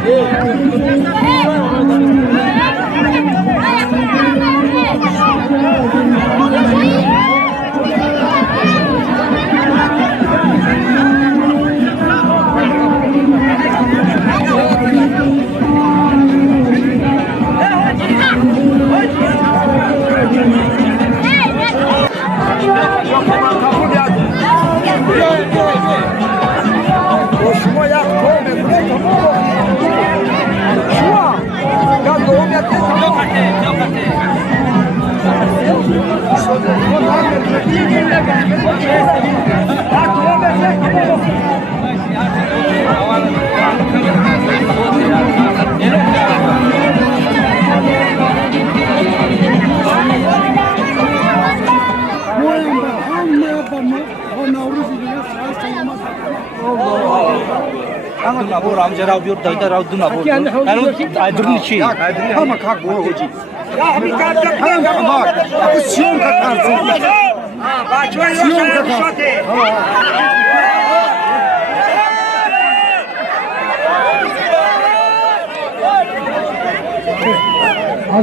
از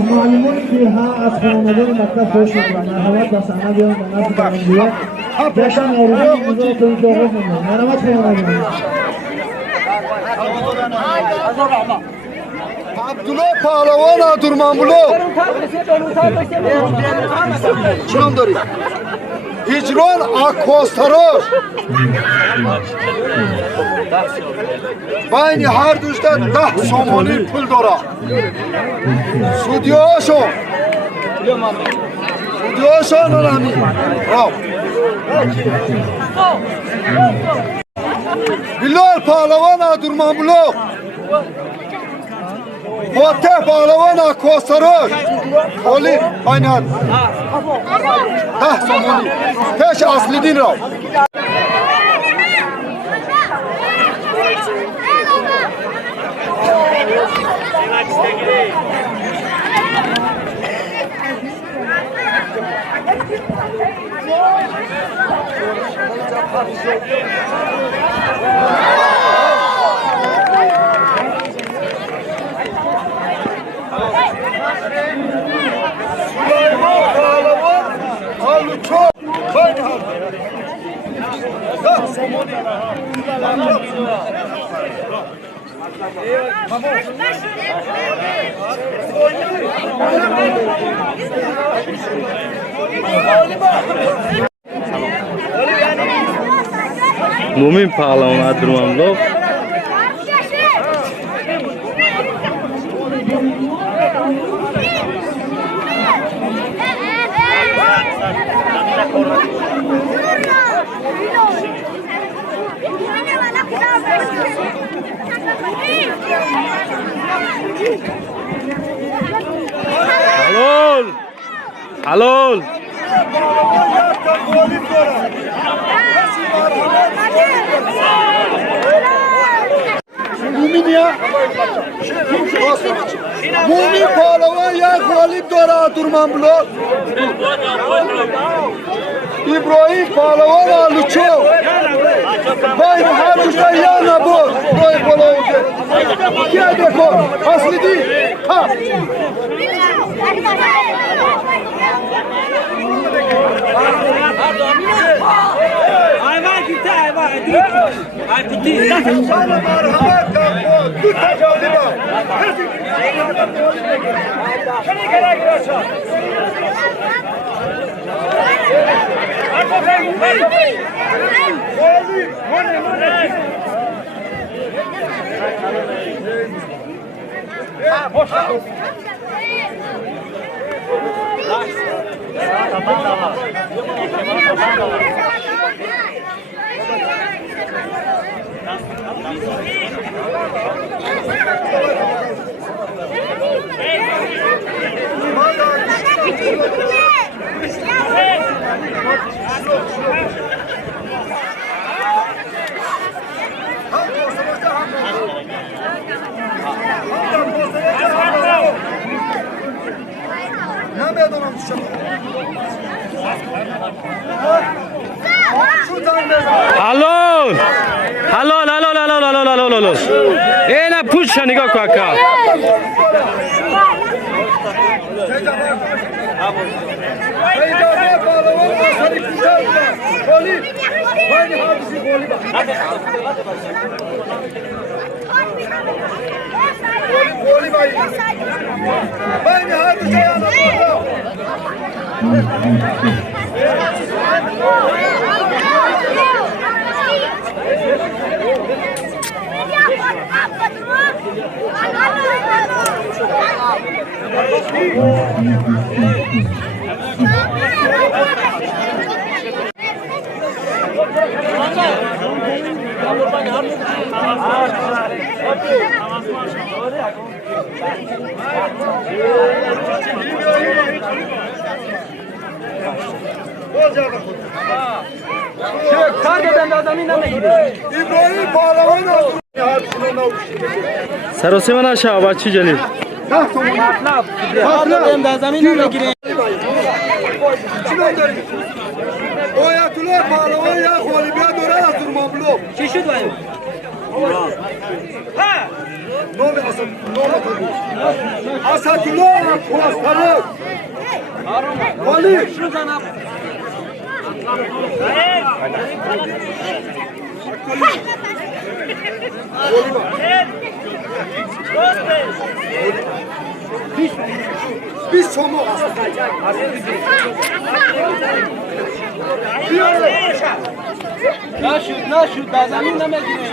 معلومات که ها از خانواده مکتب خوش می‌کنند مرحمت و سنا بیان و نزد کننده جشن نوروز روزا توی داغ می‌کنند مرحمت خانواده عبدالله پهلوان درمانبلو چنم داری؟ هجران آکوستاروش بین هر دوشتا 10 سومانی پول داره سودیاشو نمی راو بلال پهلوان درمانبلو فاتح پهلوان کوستاروش اولی بینات 10 سومانی پیش اصلی دین را مومین پهلوان درمانبلو حلال مومین پهلوان یک غالب داره درمانبلو ابراهیم پهلوان آلوچو بین هر دوشتا یا نبود روی پهلوان کیا دیکھو اصلی دی ها حلال حلال حلال حلال حلال حلال حلال اینا پوش Uçuşa nigah kaka. Heyecanlı bağlaman Hasan'ı güzel bak. Golü. Haydi hadisi golü bak. Golü bak. Haydi hadisi yana bağla. İbrahim bağlaman olsun. Sarosiman aşağı başı jeli. Oyatullah bağlaman ya Olimpiyat oraya durmam blok. Çeşit var. Ne oldu Hasan? Ne oldu tabii? Asatullah Kuastarı. Oli. Biz çomu. Naşu da zamin name gire.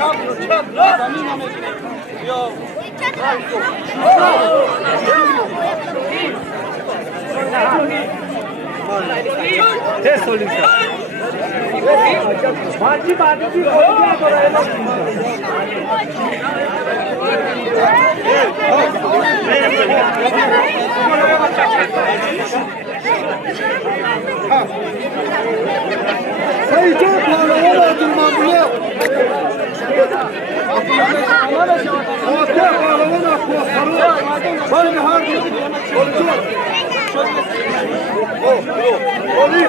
Zamin name gire. Yo. Test solution. Baji baji ki kya kar rahe ho? Sayı çok bağlaman durmam blok. Hatta bağlaman Kuastarı. Haydi hadisi. Oli.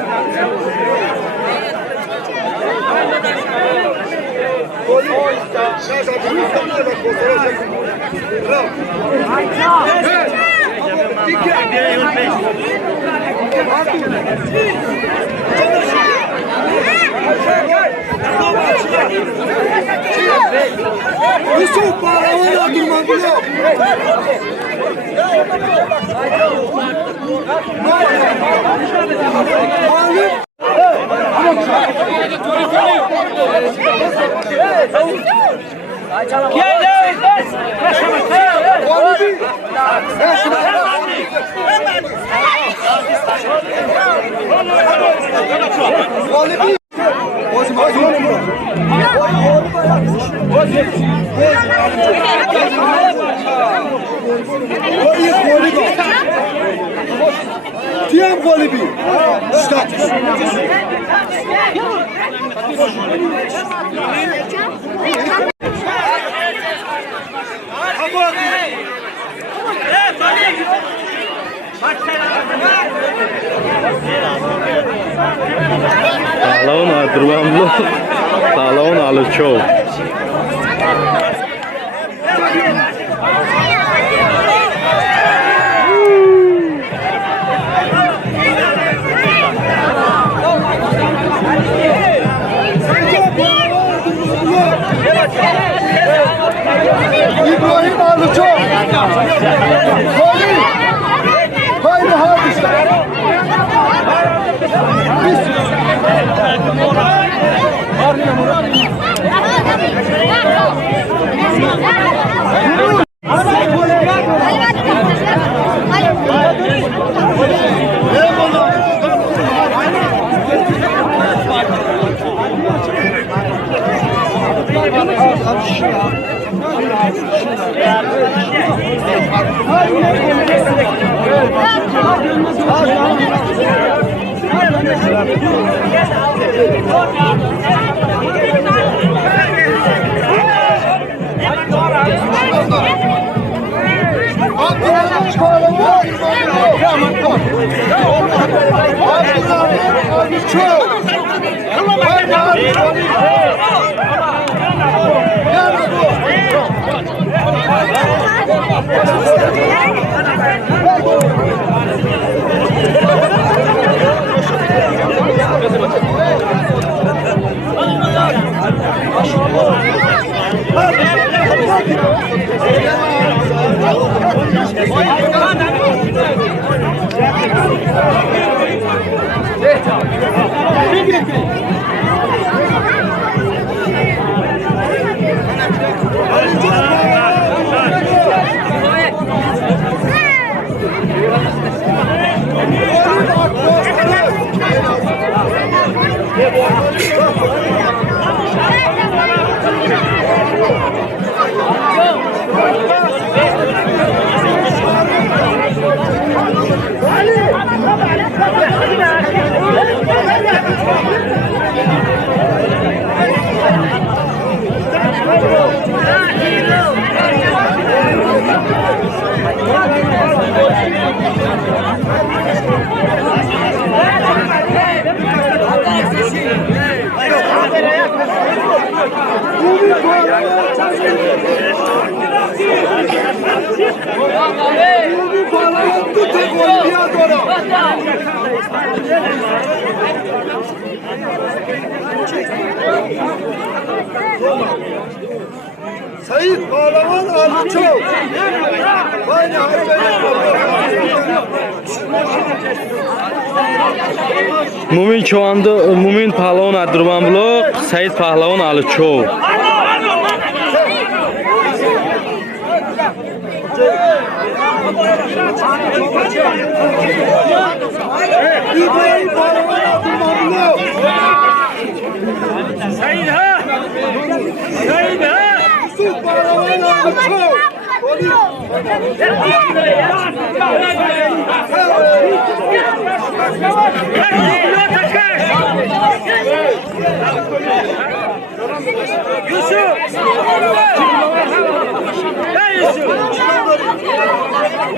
Yusuf bağlaman durmam blok. Tiyam golü bir. Status. Pahlawan adurmamlu. Pahlawan alucho. İbrahim Alıço. Golü. Haydi hadise. Çok. Sayın Pehlivan Arıçov. Mumin Çovandı, Mumin Pehlivan Adurbanbuloq, Said Pehlivan Alichov. İbrahim Pehlivan Adurbanbuloq. Said ha! Said ha! Yusuf Pehlivan Arıçov.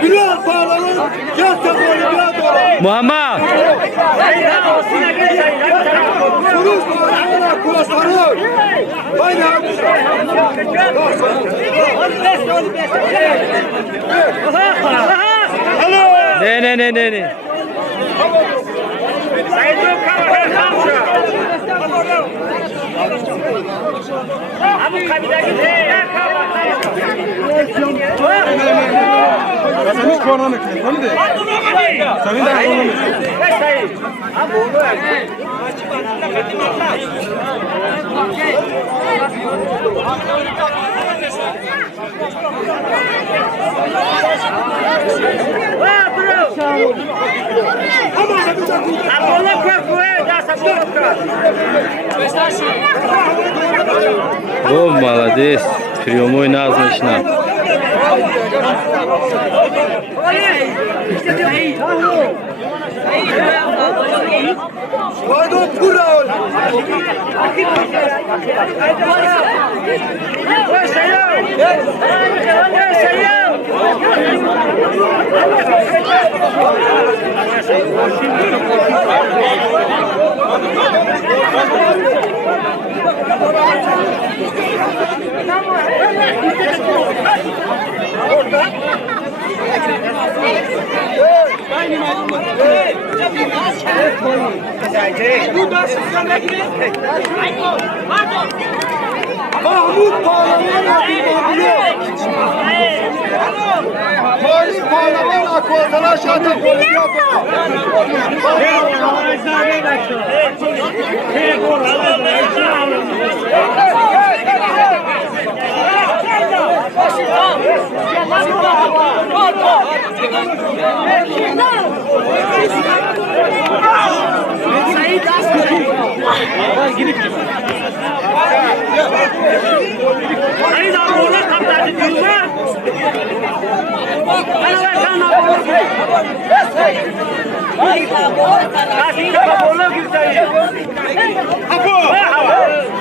Bilal Pehlivan gerçek Bilal doğru. Muhammed. Suruş Pehlivan Kuvasarı. Bayram. Ne. О, молодец. Прямой назначена. Pardon Pural. Mahmut Pehlivan Adurbanbuloq. Mahmut Pehlivan Akvazala şata Kolya.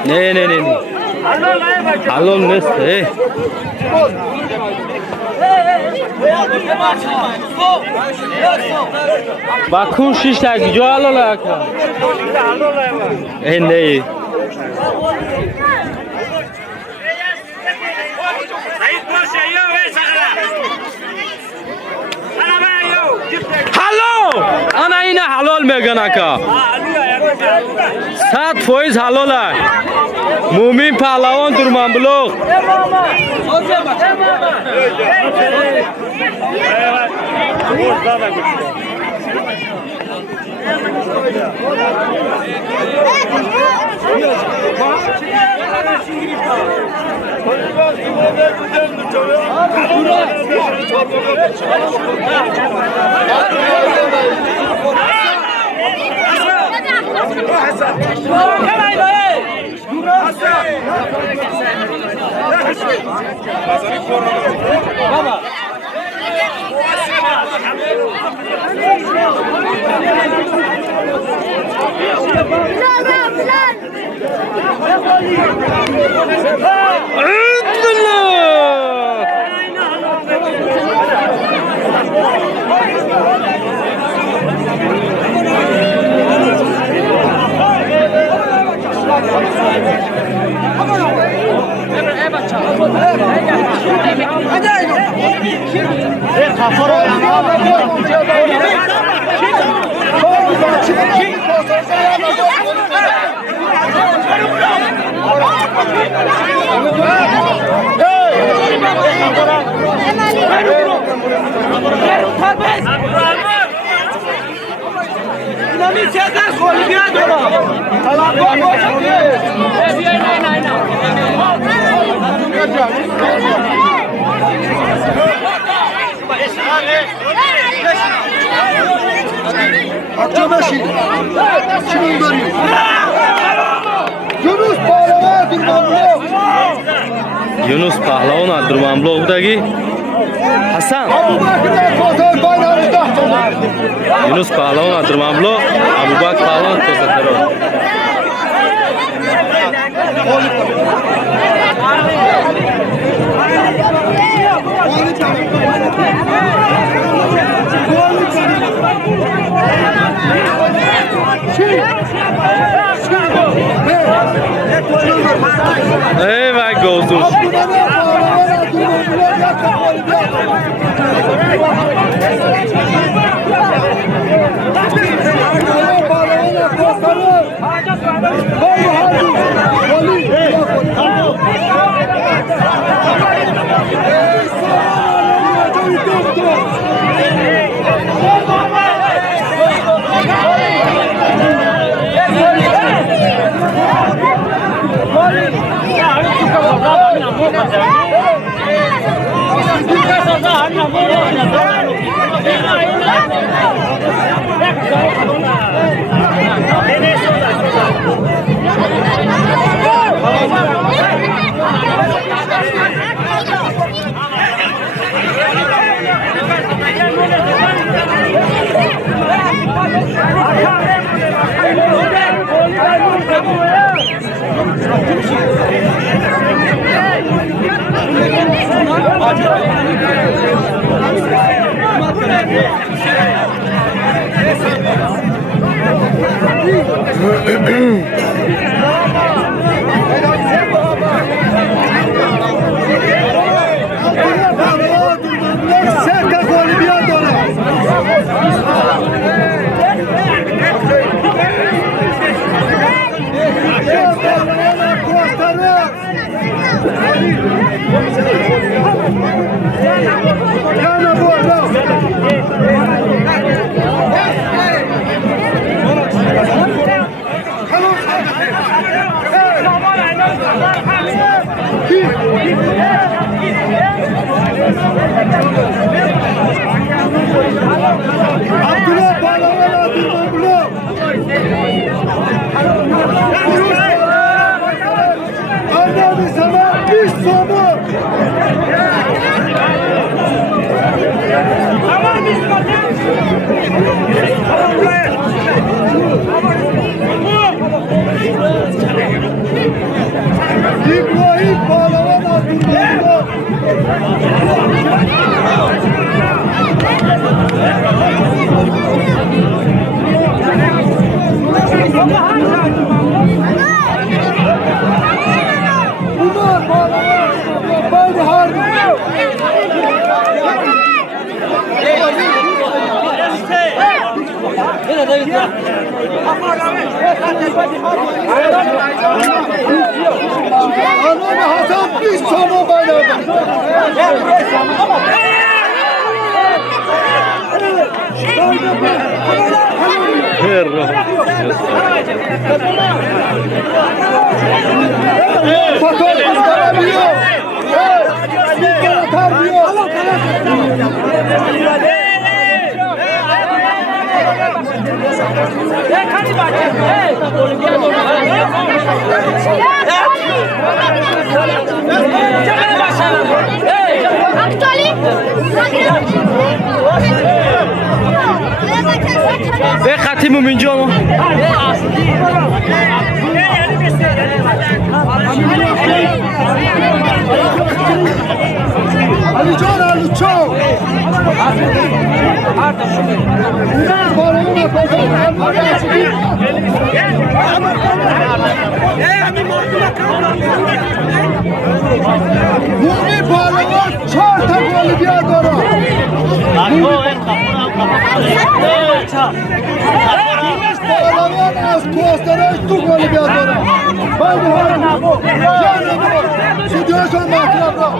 Ne. Halol neste. Bak kuş işler gidiyor halol. Ne? Said boş ya, ver sana. megan aka. 100% halol ay. Mumin Pahlavan Durmanbuloq. Yunus Pahlavan Durmanbuloqdagi Hasan. Yunus Pahlavan Durmanbuloq, Abubakr Pahlavan ko'rsatdilar. Ey vay golsuz. İbrahim Pahlavan Abdülhamid. خانم حسن 20 تومن باید به خطی مومین جان علی جان علی چو مومی پالوان 4 تا گل بیاد داره پالوان از کوسترش 2 گل بیاد داره باید سودیاشون مطلب را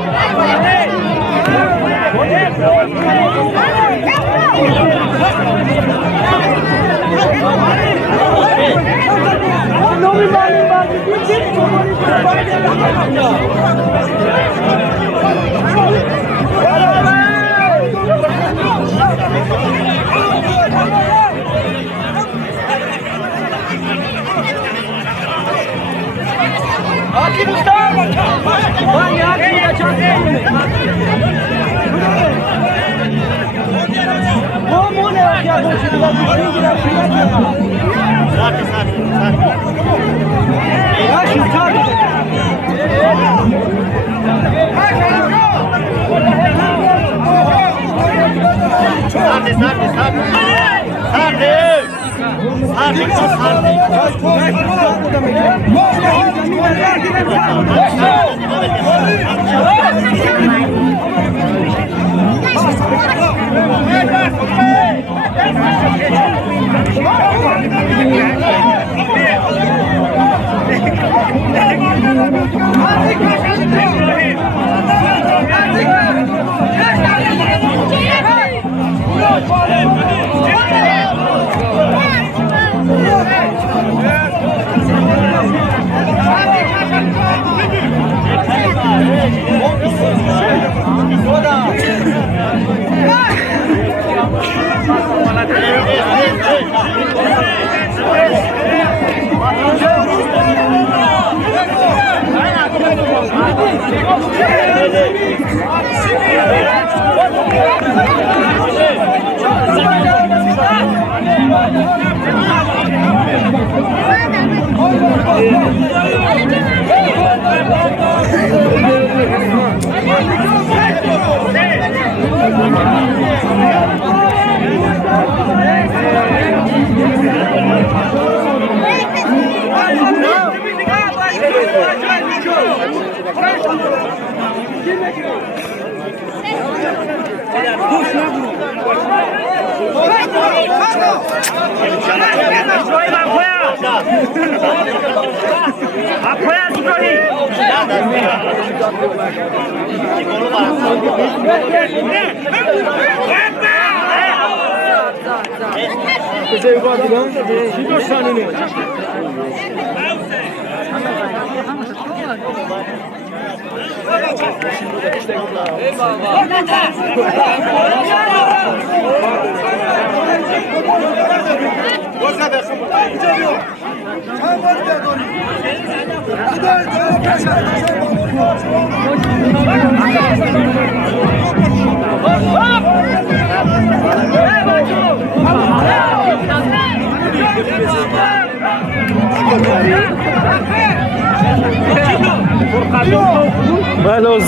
بله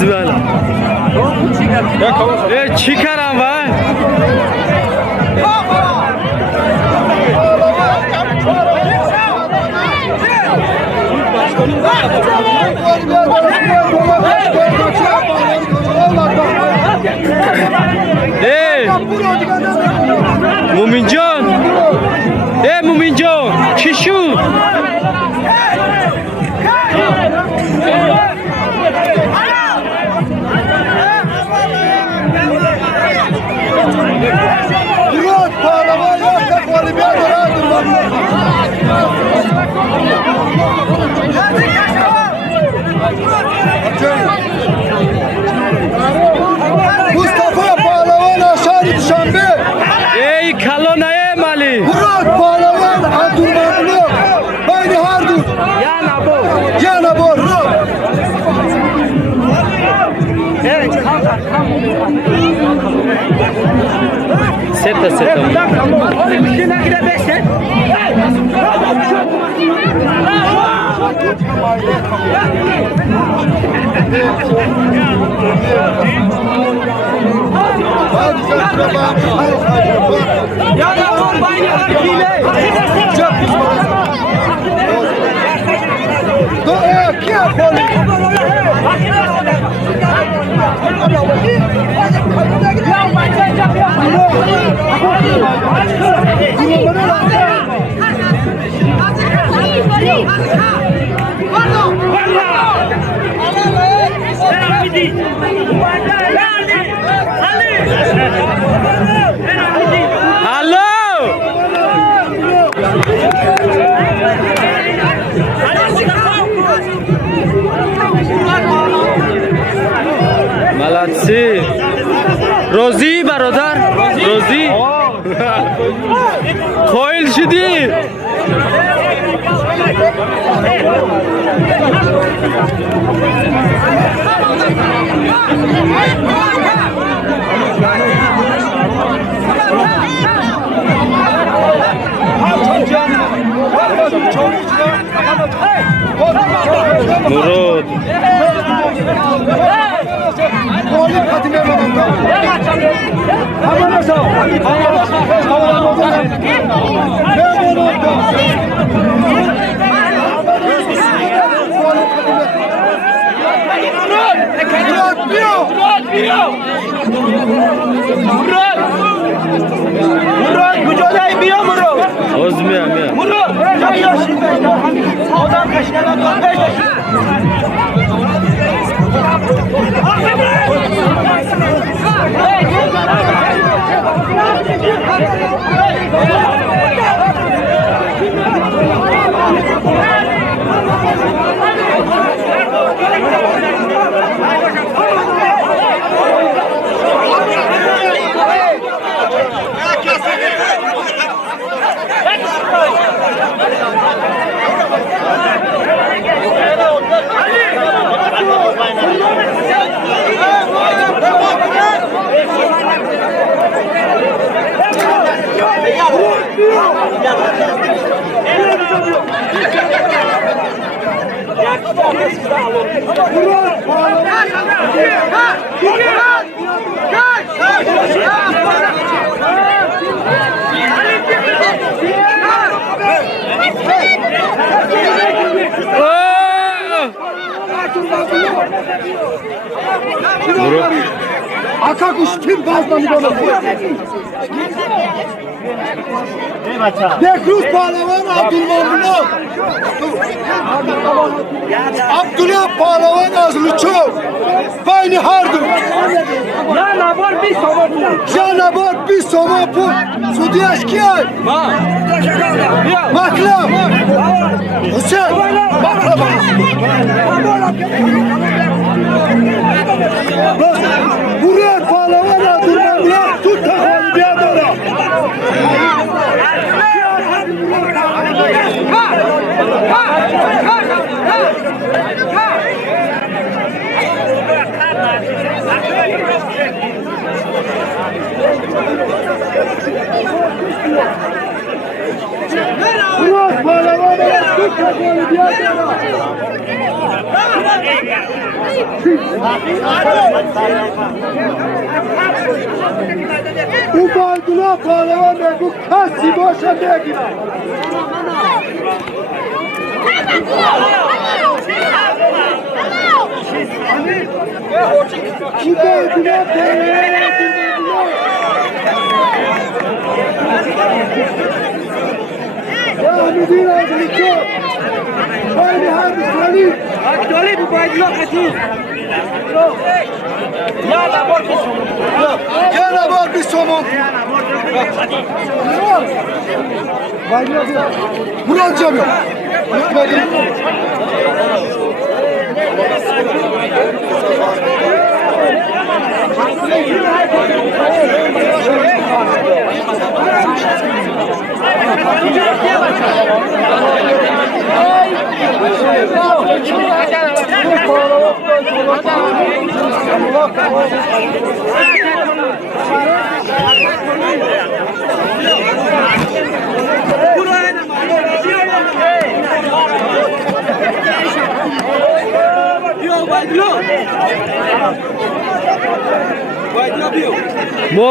زباله چی کردم وای مومین جان Seta seta. ملاتسی روزی برادر روزی خویل شدی مرود Aka kuş kim bazmanı bana? Dekruz Pahlevan Abdülmamnun. Abdullah Pahlevan Azlıçov. Bayni hardur. Canavar bir somapun. Sudiyaş kiyay. Maklab. Hüseyin. Maklab. Buraya Pahlevan Abdülmamnun. Tut takım bir adara. Murat Pahlevan'a Türk takımı bir adara. Ubaydullah Pahlevan'a bu kasi boşa değil. Ubaydullah Ya müdür Azlıçov. Bayni harbi Salih. Aktuali Ubaydullah kaçıyor. Ya labor bir somon. Ya labor bir somon. Murat Cemil.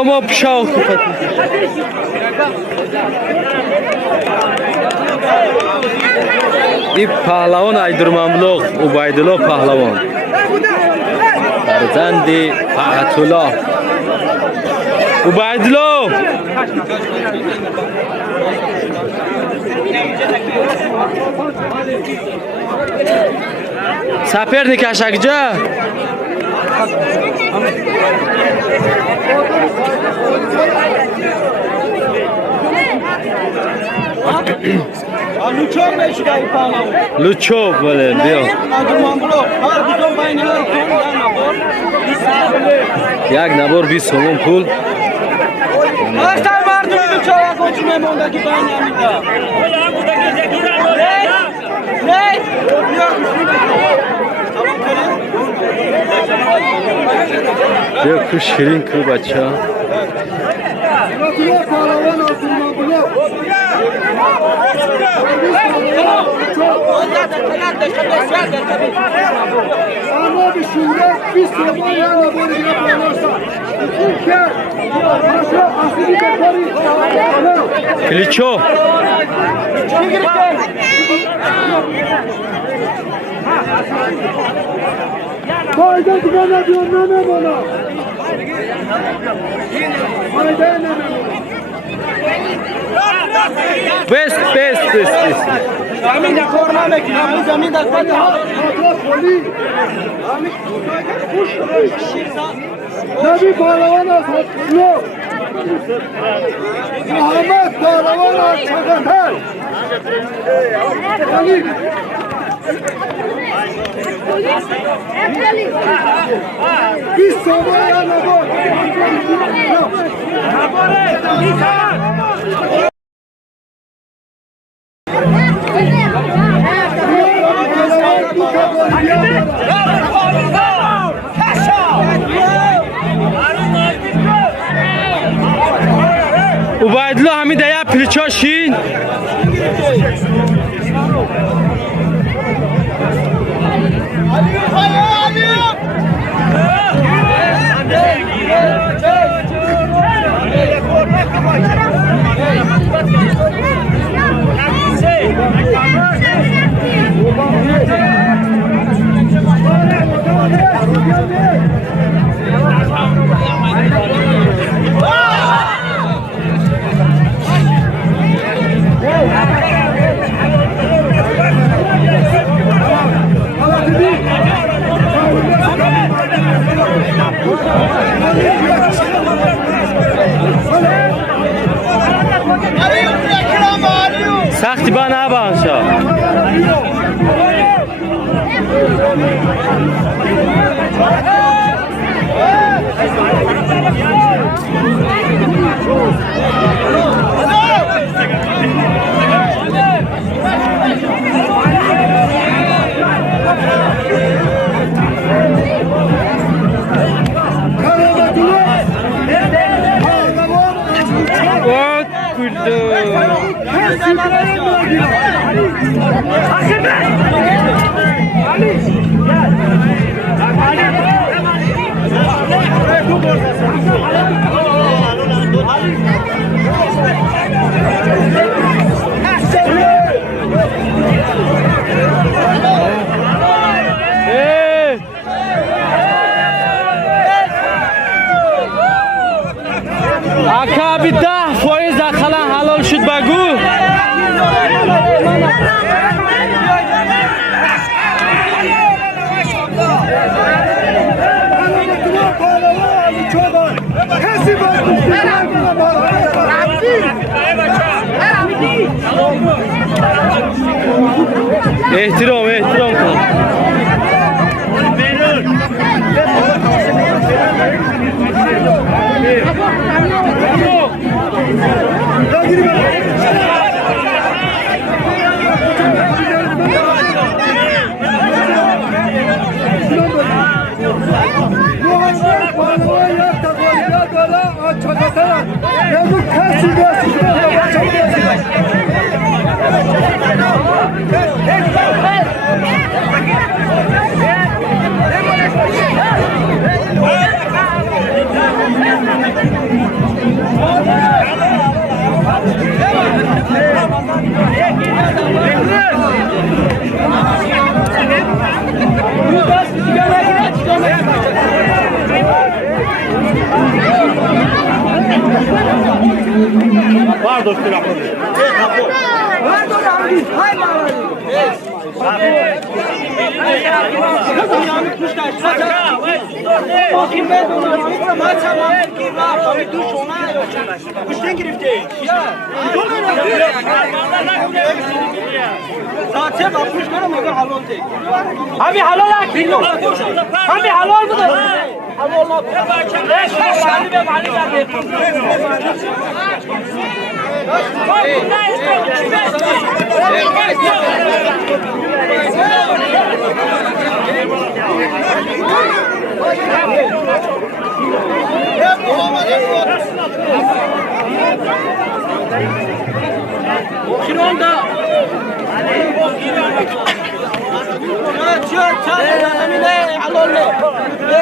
ما پیشاو خفت این پهلوان ایدرمملوق عبیدالله پهلوان فرزند طاعتالله عبیدالله سپر نکشک جا لوچو بله بیا یک نبار 20 سوم پول بیا کو شیرین کو بچه Klitschko. Best. زمین در کار نمیکنم زمین در کار نبی پهلوان از حسنو محمد پهلوان از چغندر بیست سومه یا نبود عبیدالله همین دیا پلیچا شین سختی با نبانشا اکا بی 10 فایز اقلا حلال شد بگو احترام کن Var dostum yapalım. Abi halal akıyor. Abi halal mı? Halal mı? Şahane ve mali geldi.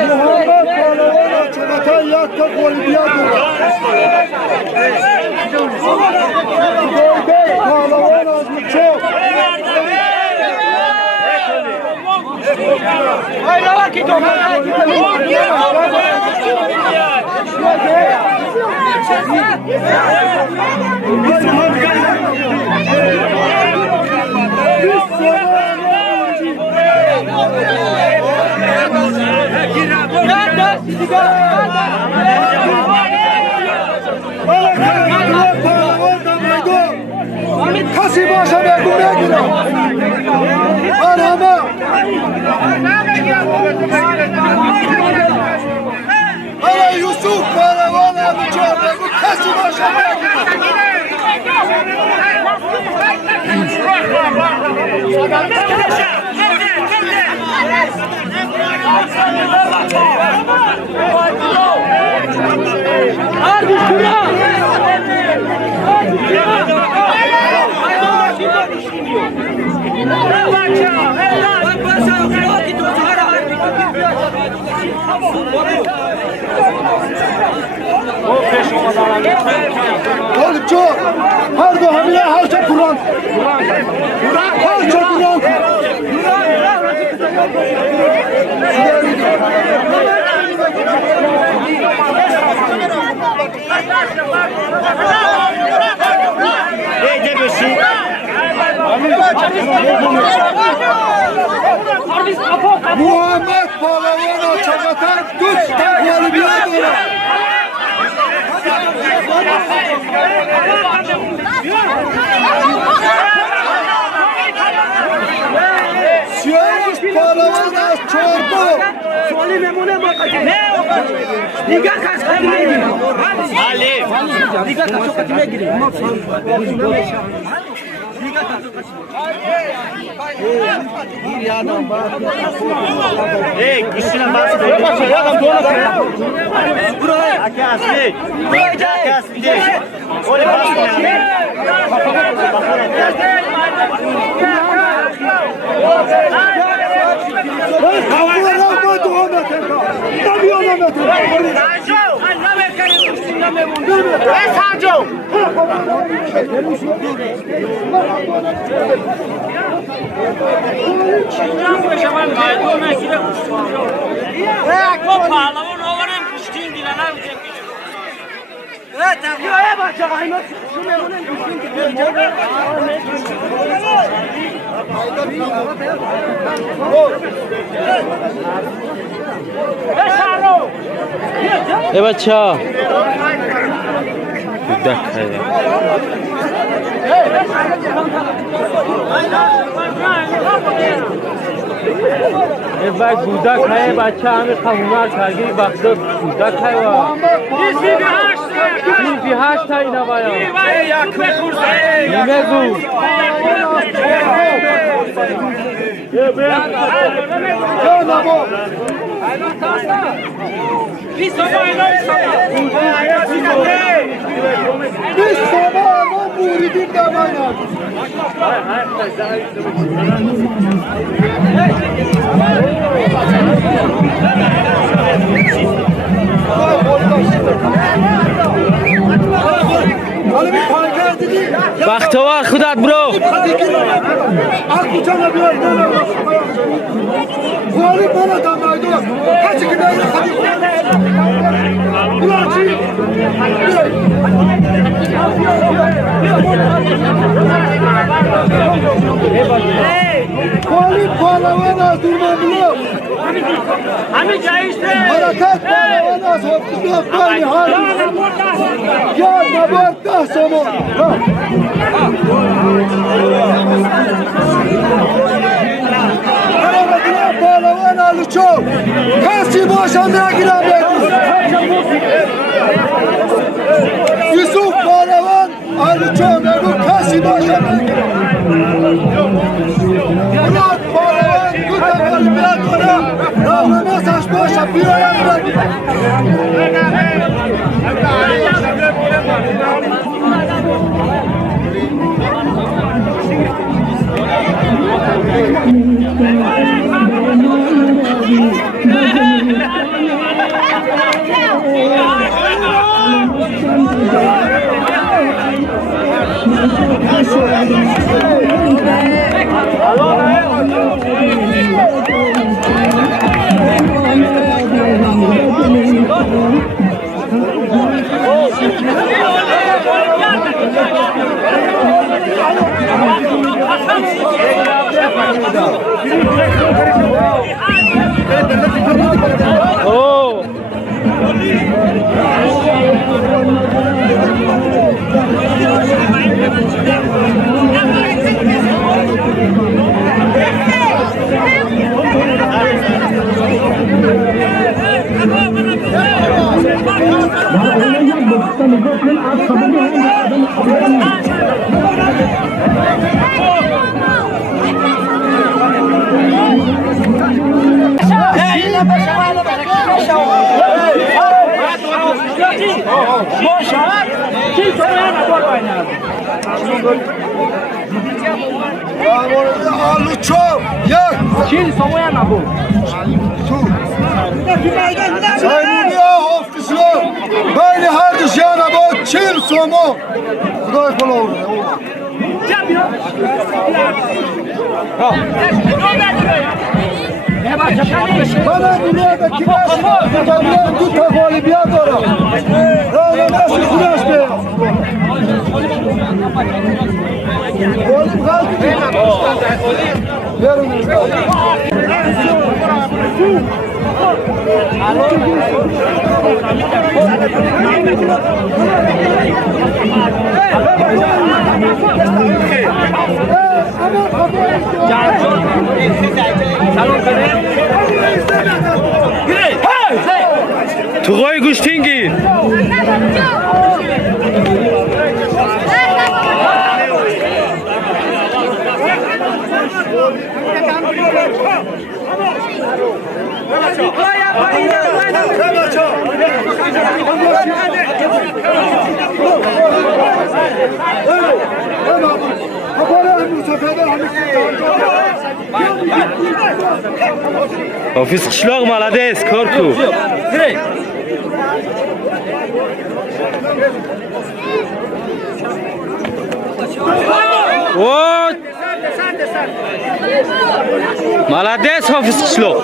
Muhammed Palavan Çakatan yatta Olimpiyada. Golde Palavan adlı çok. Hayır var ki Kası başa verdiğine göre. Arama. Hala Yusuf Palavan abi çağırdı. Bu kası başa Oğlum çok. Her de hamile her şey Kur'an. Her şey Kur'an. Muhammed Palavan Çakatan güç takvalı bir adam. Siyavuş Palavan az çorbu. Soali memnune bakacak. Ne? Liga kaç kadime giriyor? Ali. Liga kaç kadime giriyor? Hey, kişinin bazı buraya. Akasli. Akasli. Oraya basın. Kavga rahmet Muhammed Emrah. Tabii Muhammed Emrah. ए बच्चा देख है ए भाई गुदा खाए बच्चा हमें खाऊंगा खागी वक्त गुदा खाए वा این بیهاش تا اینا باید نیمه گو Biz sabahına muridin demana. Hani bir pankart dedi, Baxtavor خودت برو. Akbuçana bir yer böyle. Kuali bana damaydı. Kaç iki tane hadi. Ulançı. Kuali palavana durmalı. Hami caizdir. Hareket palavana soktu. Kuali hal. Ya naberta somo. Arabadına bağlanan alıço. Kasi boşanmaya giremeyiz. Yusuf bağlanan alıço. Mevcut kasi boşanmaya giremeyiz. Murat bağlanan kutakalı bir adına. Rağmına saç boşa bir ayağına Oh. Aluço, yak. Çin soğuya ne bu? Sayınlıya haftısı. Beni her düşen ama çil somu. Kuday kola olur. Bana dünyada kime sıkıntılar tut takvali bir adora. Rağmen nasıl kuraştı? Oğlum kaldı. Verin. Tug'oy Gushtingi. Ofis qishloq malades, korku. What? Malades ofis qishloq.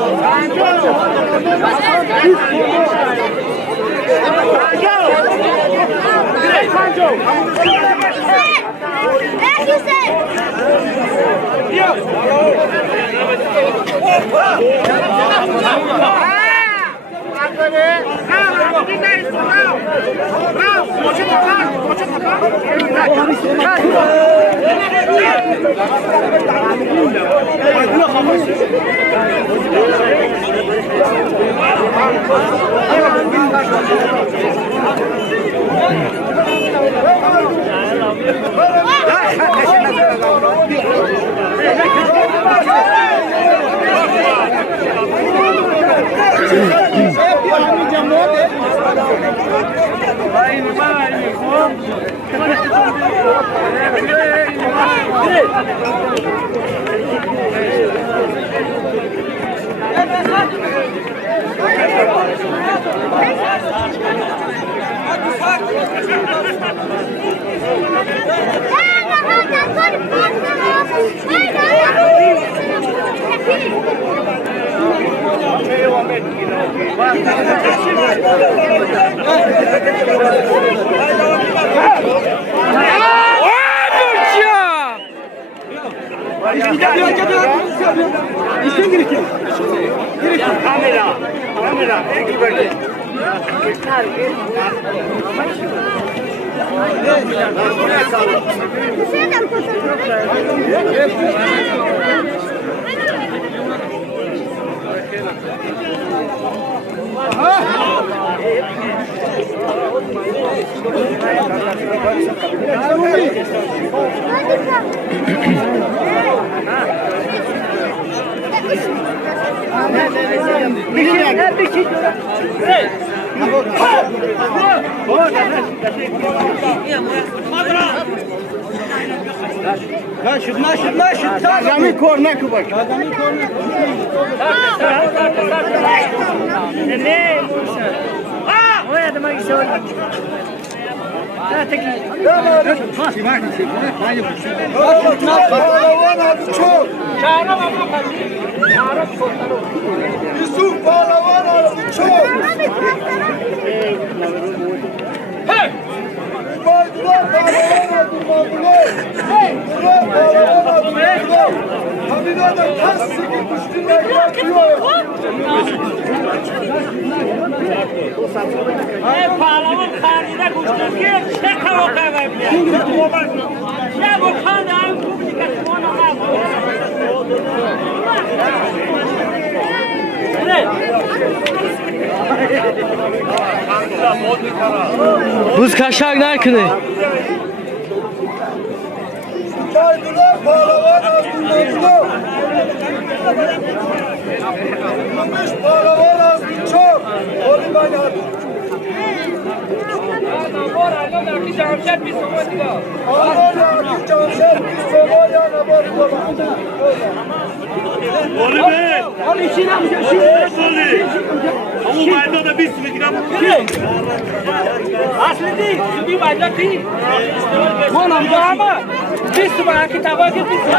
Hey! Adamı korna kubak. Palavan adı çok. Yusuf Palavan adı çok. Baydılar Palavan adı mamular. Duran Palavan adı mamular. Hamida'da tas sıkı kuştular yapıyor. Pahlavan karnına kuştur ki ne kavga vermiyor. Ya bu kanal publikasyonu Biz kaşak narkını. Baydılar Palavan adı mamular. Gümüş Palavan adı çok. Onu ben adım. Ağlar ki Camşer bir Somalya'na bakıyorlar. Abi içine amca şimdi. Ama bayda da bir sürü aslı değil, bir bayda değil. Mon amca ama bir sürü kitaba git bir sürü.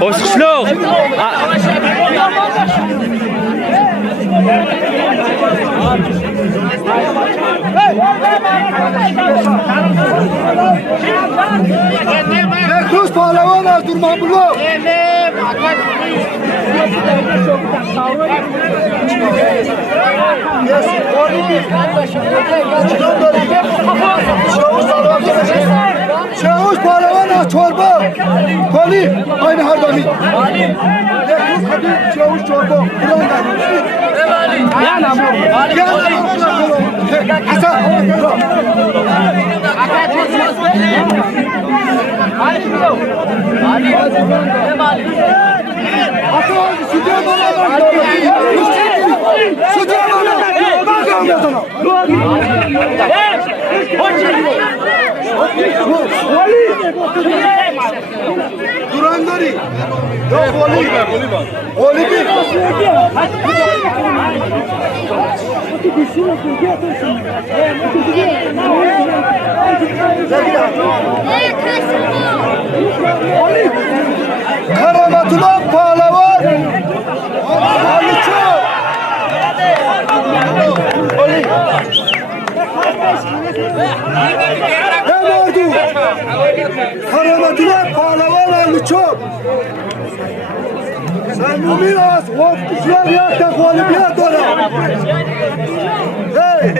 Hoşçakalın. Bekuz Palavan Azdurman Bulu. Çavuş Palavan çorba. Koli aynı hardami. Bekuz Kadir Çavuş çorba. Hasan. Sucuk بگم بزنم دورنداری یا قولی بی کرامتullah پهلوان علی چو مردو کرامتullah پهلوان علی چو سنومی است و بسیار یک تقوالیبیت دارم هی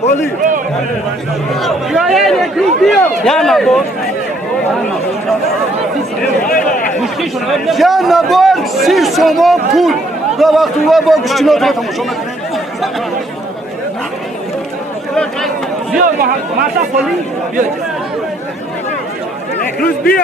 قولی یا نبار 30 تومان پول و وقتی با گوشتینات را تماشا میکنید روز بیو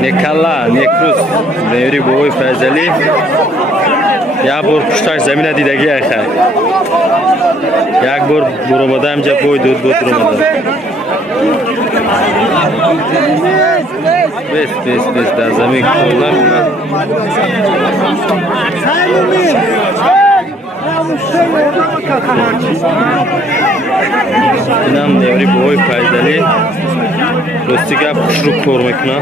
Nekalla, Nekruz, Mevri Boy Fazali. Ya bor puştaş zemine didegi akha. Yak bor burumada amca boy dud burumada. Bes da zemin kollar. İnam Mevri Boy Fazali. Dostiga puşru kormekna.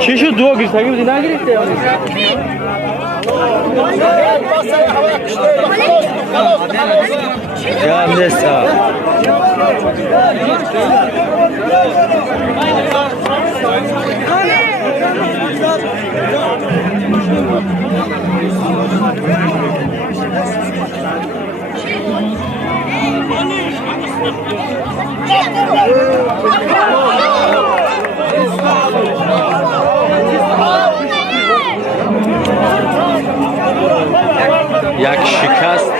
Çeşit dua girse gibi dinler girse ya. Ya neyse. یک شکست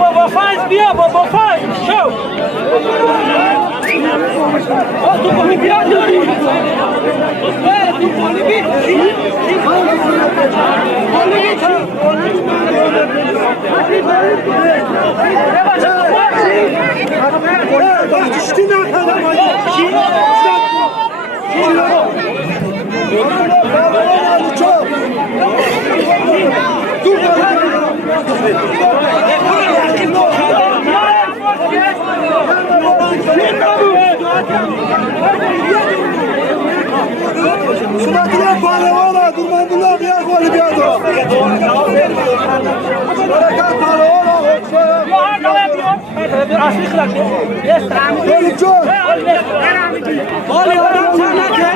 Baba faz, Bia, Baba faz, show! Oh, tu corre virado! Tu corre Sıradaki palavana durmandılar bir yer golü bir adım. Barakat palavana hoşça. Golücü. Olha, olha, sana que.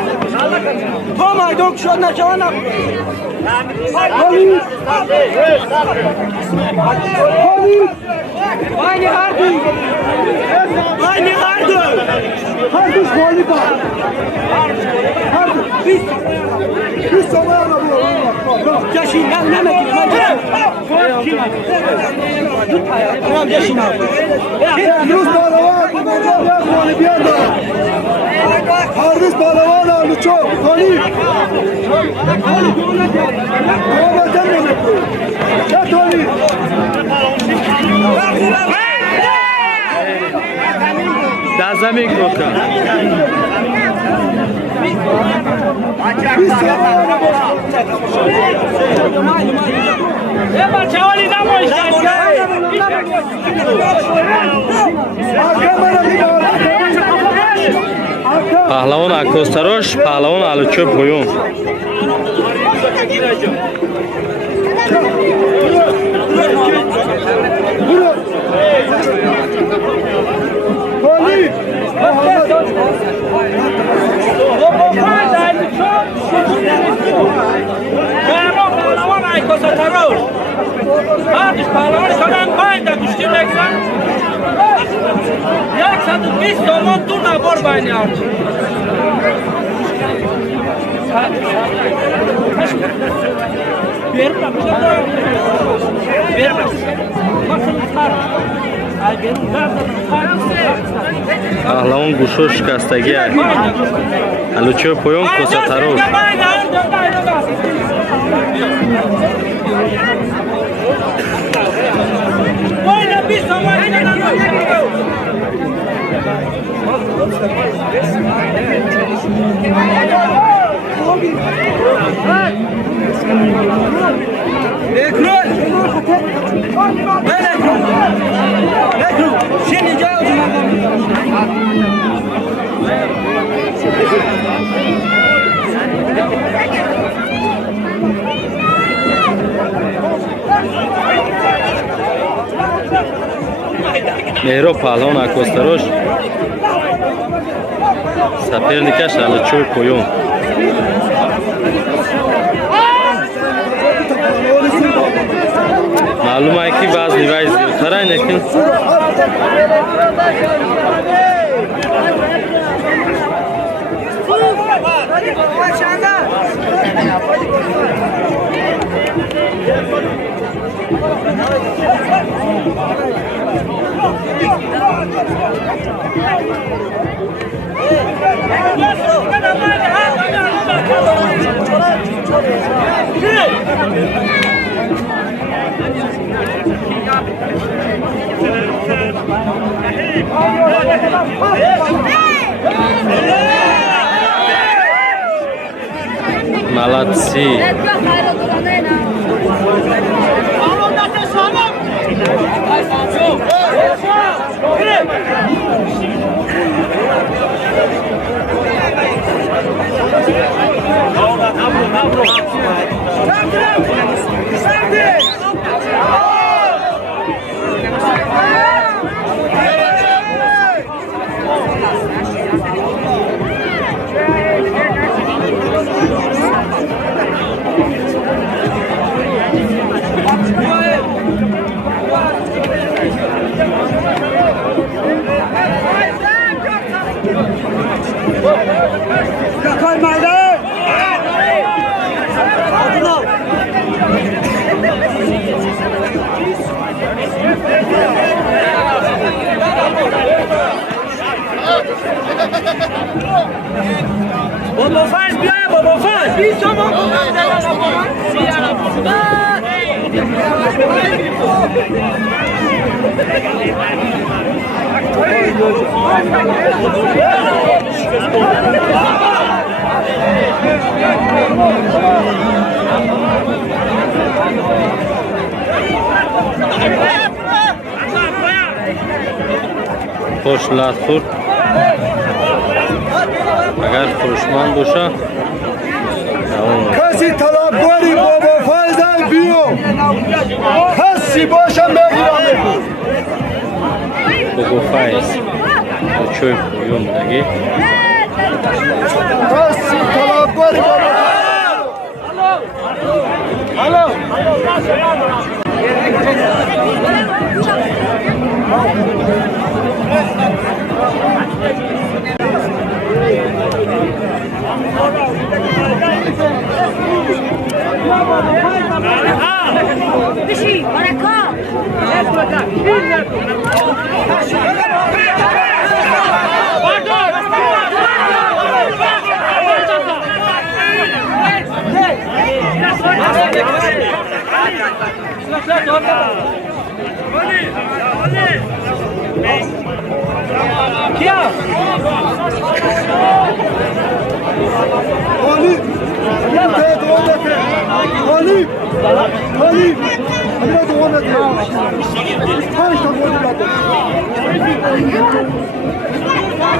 Toma, dok şu anda çana. Golü. Aynı hardı. Aynı hardı. Herkes golü var. Herkes. Biz zamanla bu. Yaşın ben ne mekiyorum? Tamam yaşın. Yunus palavana durmandılar bir yer golü bir adım. Harris palavana Luço. Golü. Kovatan demek bu. Ya golü. Dazamik roka. Biz zamanla bu. Eba çavali da mı işte? Arkamana bir daha. Pahlavon Akostarosh, Pahlavon Alicho'p Qo'yun. Golü. Hadi pahalı sana kayda düştürmekten. Jak sandık biz somon turna borbayını yaptık. Vermem. Vermem. Bakın tar. Ay benim Pahlavon Gusho shikastagi Alicho'p Qo'yun ko'rsatarosh. Oyna bir somon. Ekran! Ben ekran! Ekran! Şimdi gel o zaman. Mehrob Pahlavon Akostorosh соперникаш Аличой Поён. Маълум е ки вазни вай зиртара, лекин Молодцы. Bobo faz, Bia, Bobo faz. Isso, Bobo خوش لطفور اگر فروشمند باشه کسی طلبکاری بابا فایزن بیو کسی باشه بگیرم بابا فایز چوی پویون دگی کسی طلبکاری بابا الو بشي ورا Ali biraz devam et. Kaç tane gol attı?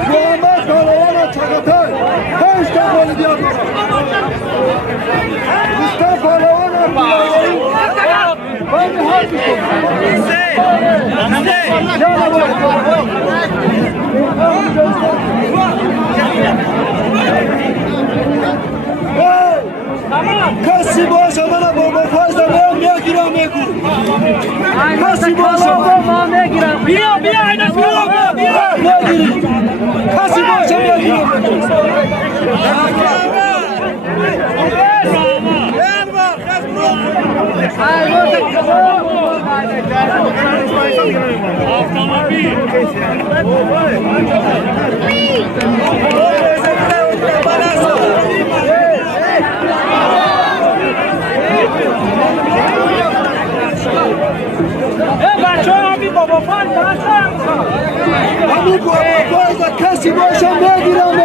Muhammed Karavana Çakatay. Kaç tane gol attı? Mustafa Karavana ben harbi کسی باشه من بابا فایز میگیرم میگو کسی باشه من میگیرم بیا اینا بیا میگیری کسی باشه میگیرم بابا فایز همین بابا فایز کسی باشه میگیرم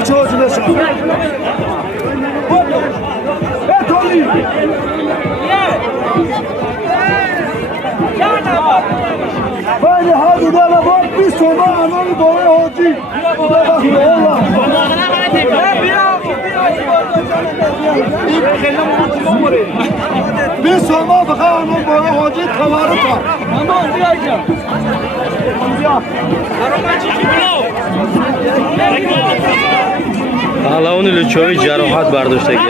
بچه ها جلسه بطالی بله ها دیده لبا 20 تومن انان باره حاجی ببخش الله 20 تومن فقط انان باره حاجی تبارکا پهلوان لوچوی جراحت برداشته گه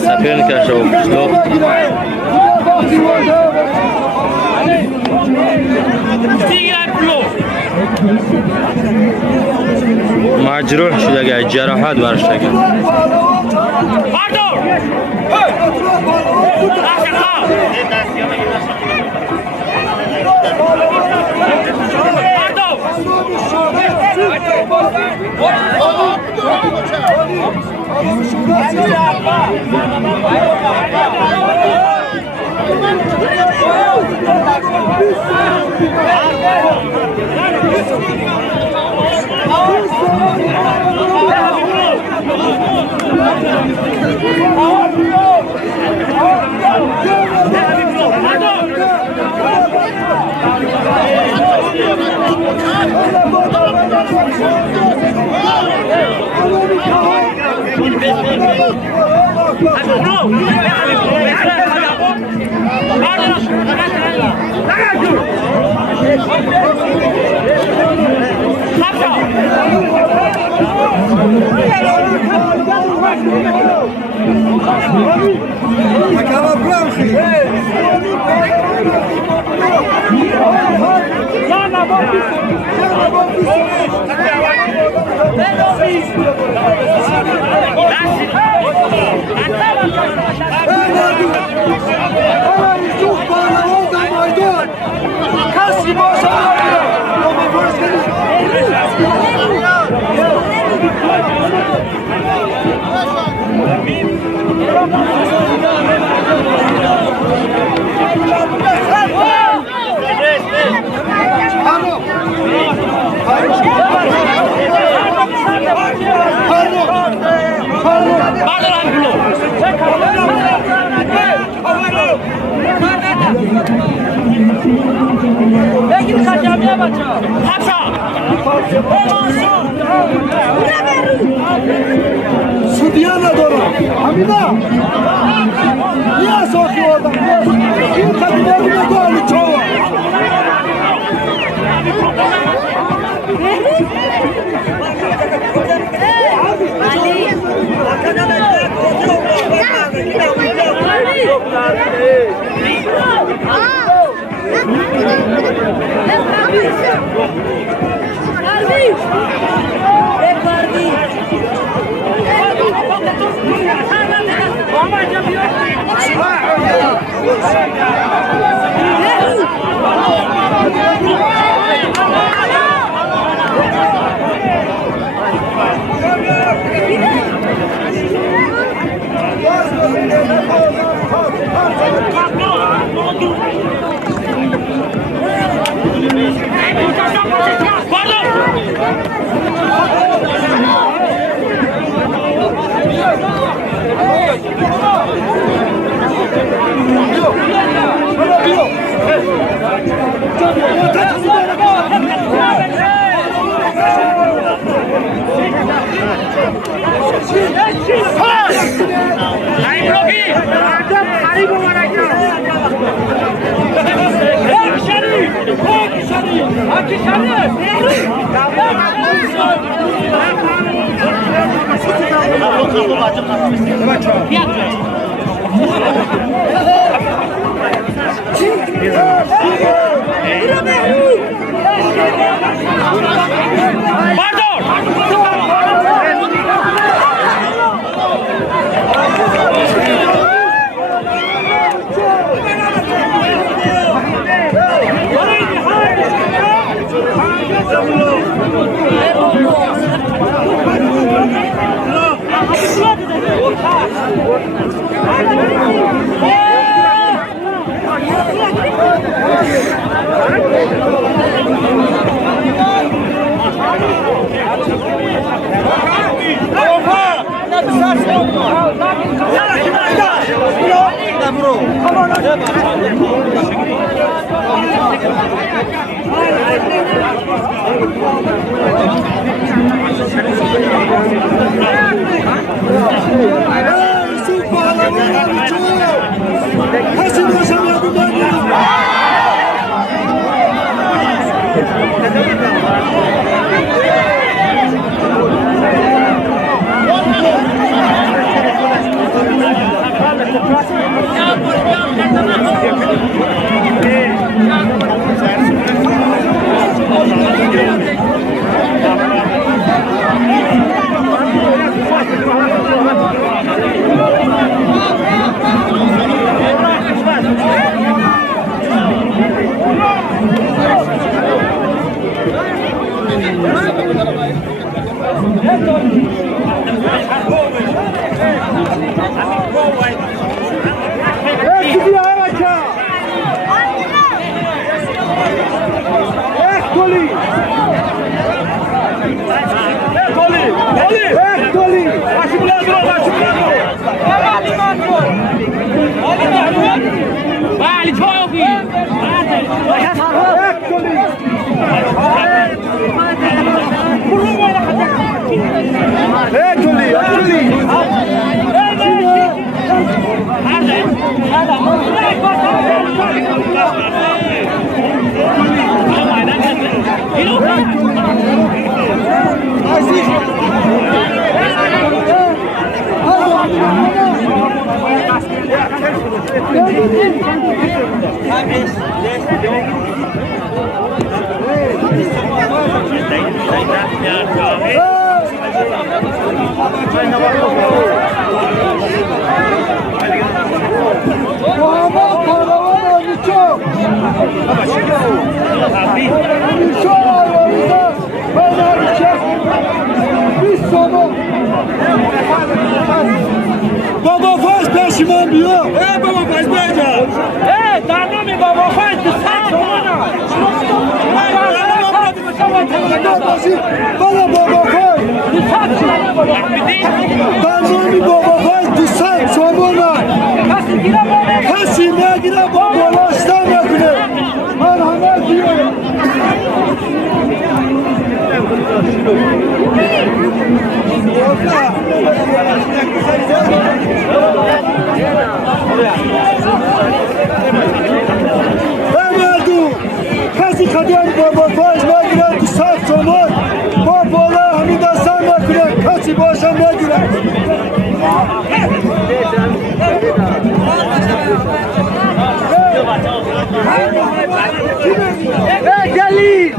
سپین کشه و کشلو مجروح شده گه جراحت برداشته گه سودیا ندارم همینا یه ساخی آدم این خدمه رو نگاهی چاوا بابا فاز پشیمان بیا بابا فاز بیا در نام بابا فاز بابا بابا فاز در نام بابا فاز 200 سومونه کسی نگیره با بالاشتن نکنه من همه بیارم کسی خدیان بابا فاز نگیره 200 تومان با بالا همین دستان نکنه کسی باشم نگیره جلیل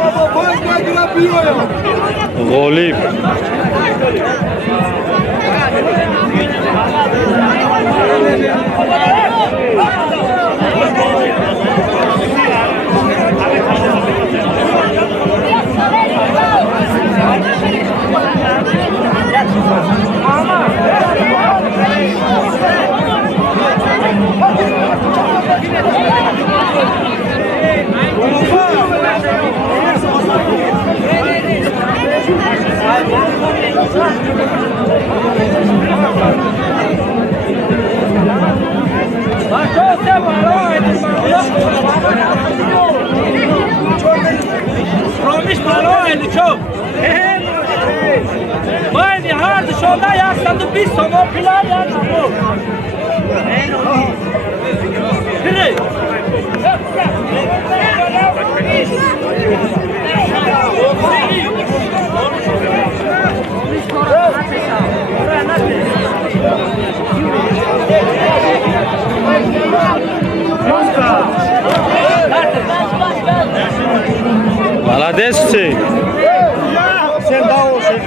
Baba pay nagina piyoya. G'olib. Romiş balon çok. Vay ne hardı şurada yaşlandı bir somon pilav yaptı bu. Biri. Молодец, Hüseyin. Sen daha olsun.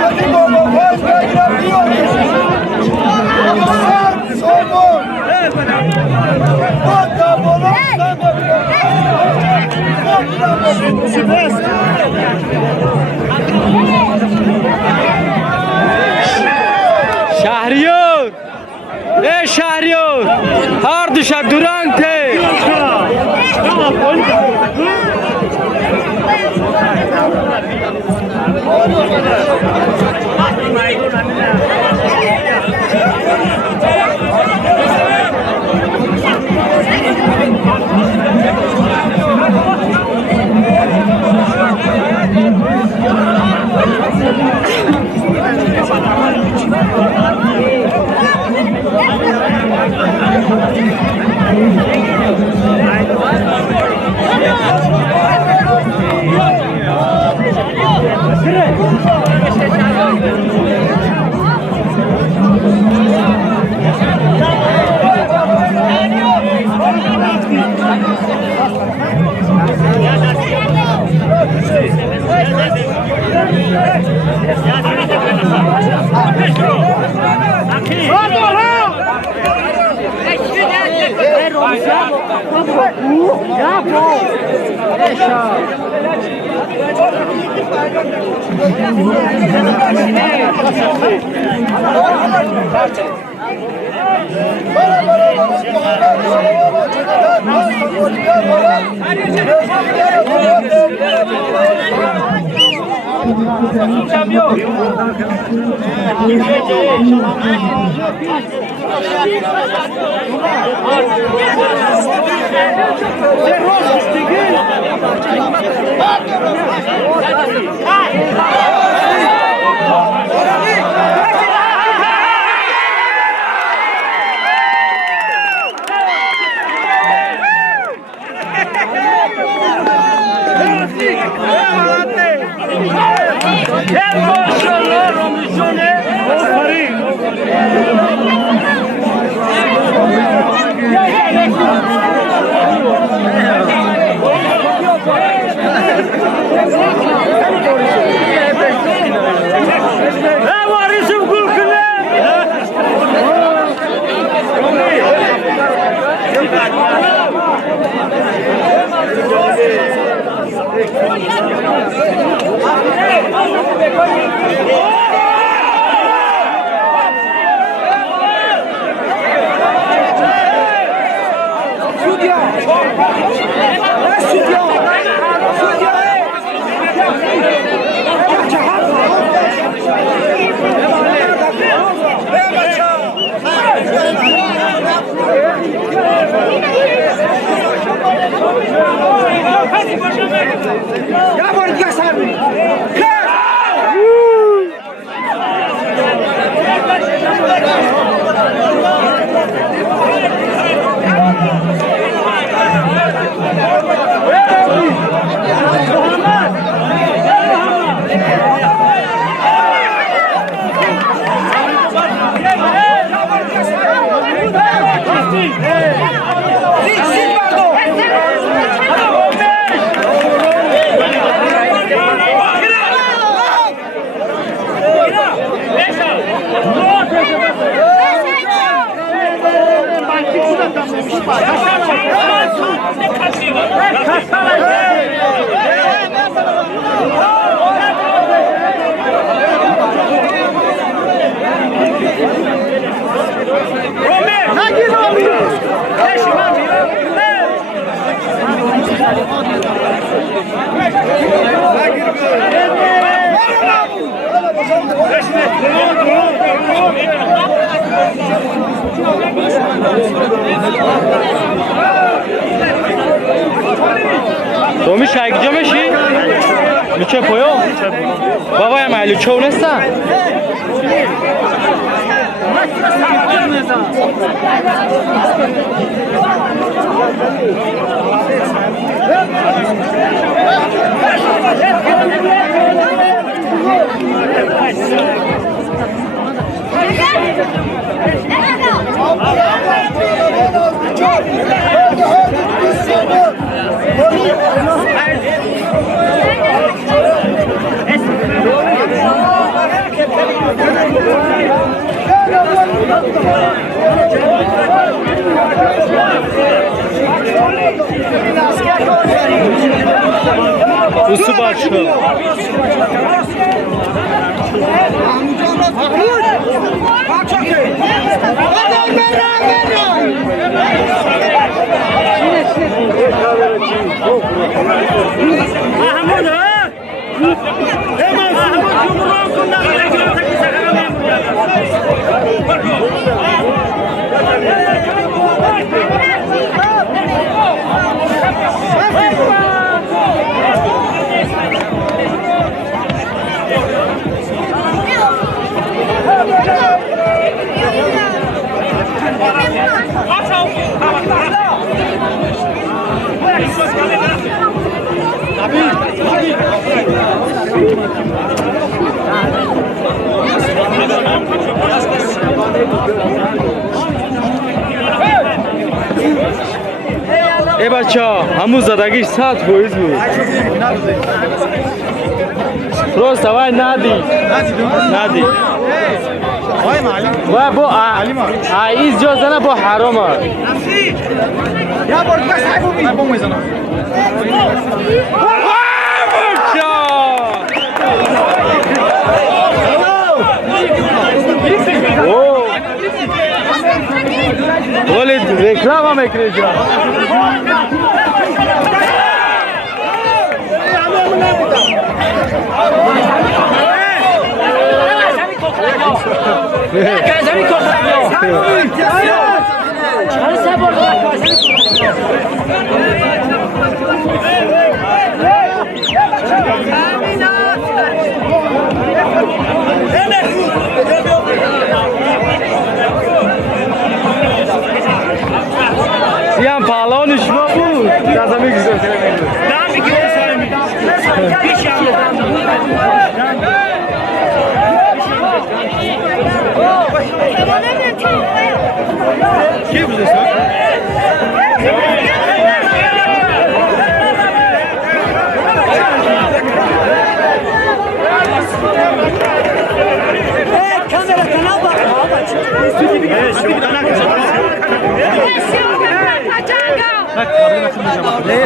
Hadi baba faiz bırakıyor. Somon. Hatta bolostan da Şahriyor. Ey Şahriyor. Har düşe durante. Tomi şarkıcı mı şey? Lüçe poyo? Baba ya mali çoğu nesta? Usu başka. ای بچه ها همون زدگیش 100% بود راست وای ندی وای با ایز جا زنه با حرام ها یا بار دیگه صاحبو بی میزنم ولی رکلام هم اکره جا سیام پهلوان شما بود دازمی گذاشت کی بوده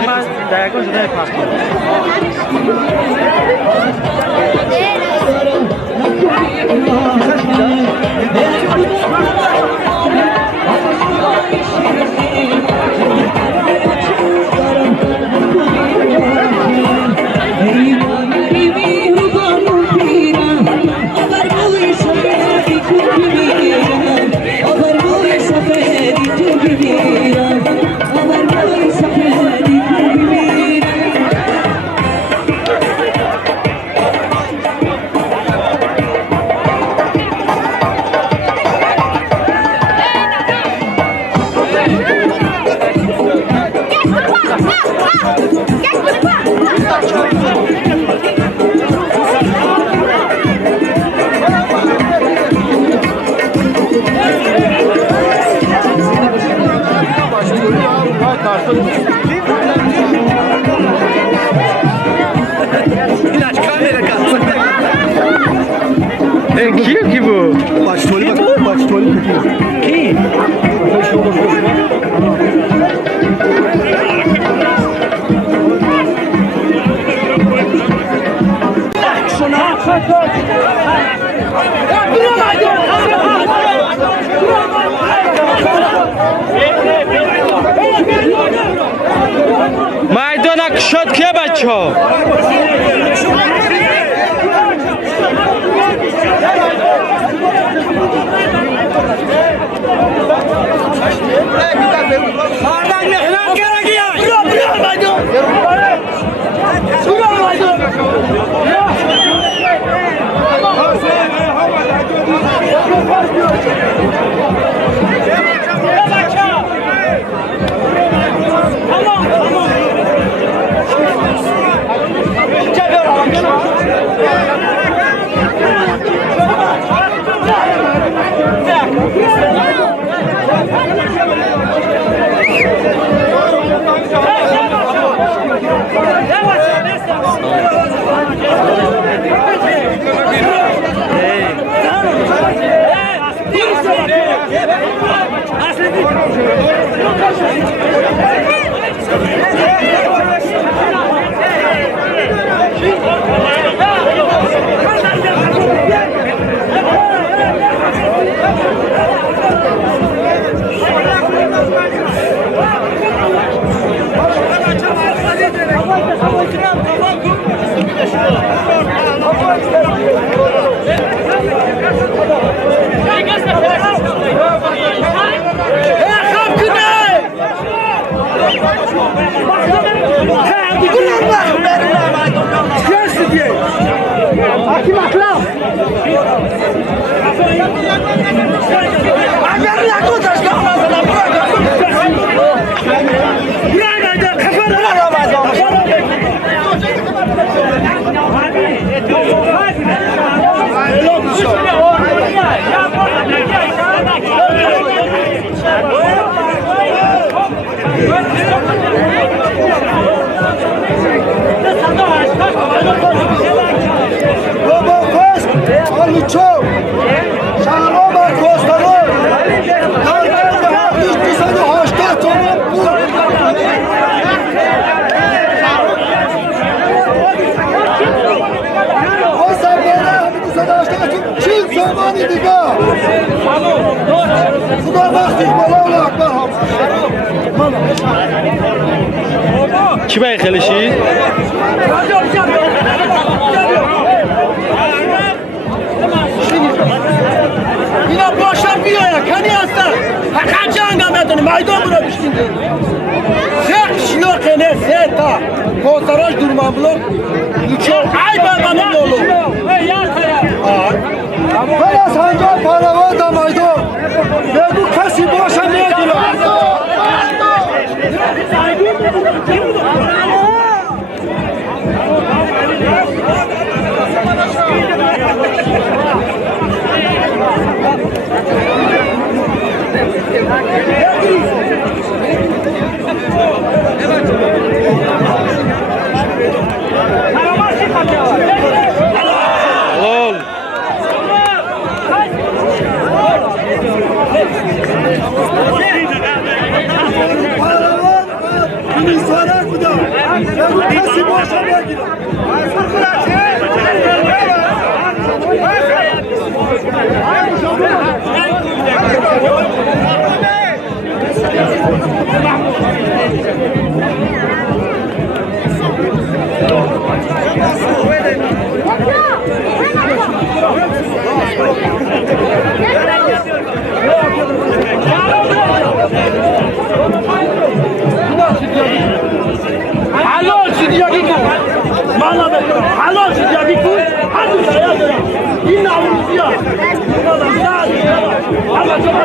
من دقیقا شده پاک کی بود؟ Baştoli کی؟ میدان شد که بچه ها چی باید خیلیشی؟ اینا باشم بیاید کنی هستن فقط جنگ هم ندونه میدان برو بشتین سه شلوکه نه سه تا کوسراش durman blok uçuyor ay barmanın yolu Bana sancar paravan da maydan. Ve bu kesi boşa ne ediyor? Helal. Paravan bunu sorar bu da. Ve bu kesi boşa ne ediyor? halal sidyagi ku mana bekle halal sidyagi ku hadi saya dön in avruziya ama çok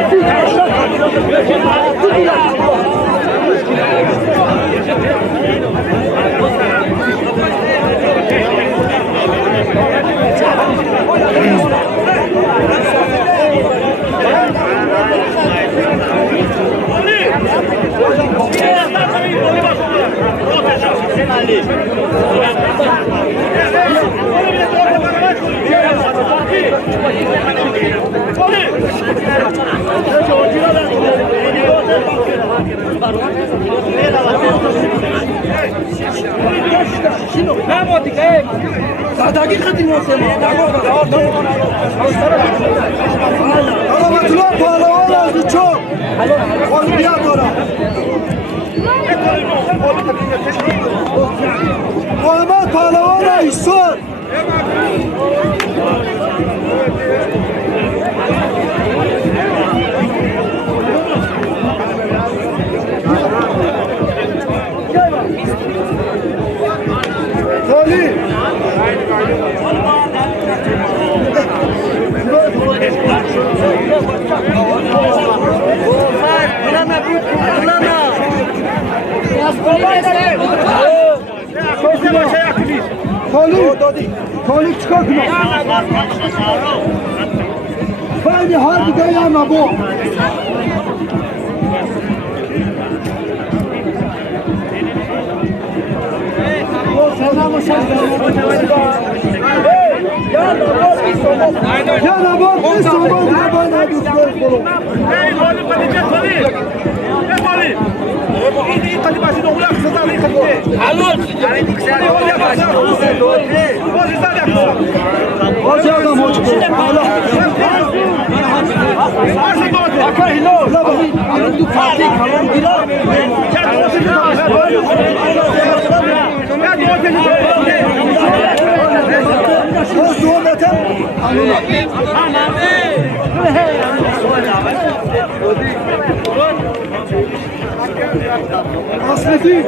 Sadaki kadın olsa Kalabatılar paravan oldu çok. Olimpiyat ona. Muhammed Palavan'a İhsan. Toli. Toli çıkartma. Haydi harbi dayanma bu. Ya na bak bir sorun bir bana bir sorun. Hoş adam hoş. Asmeti.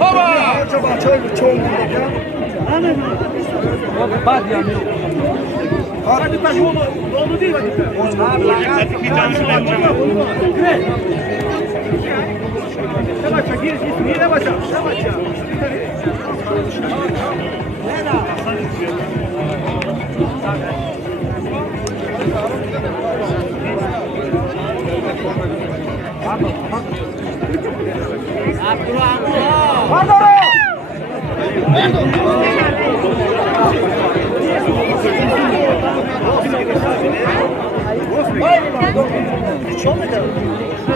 Baba! Acaba çok hadi ben onu değil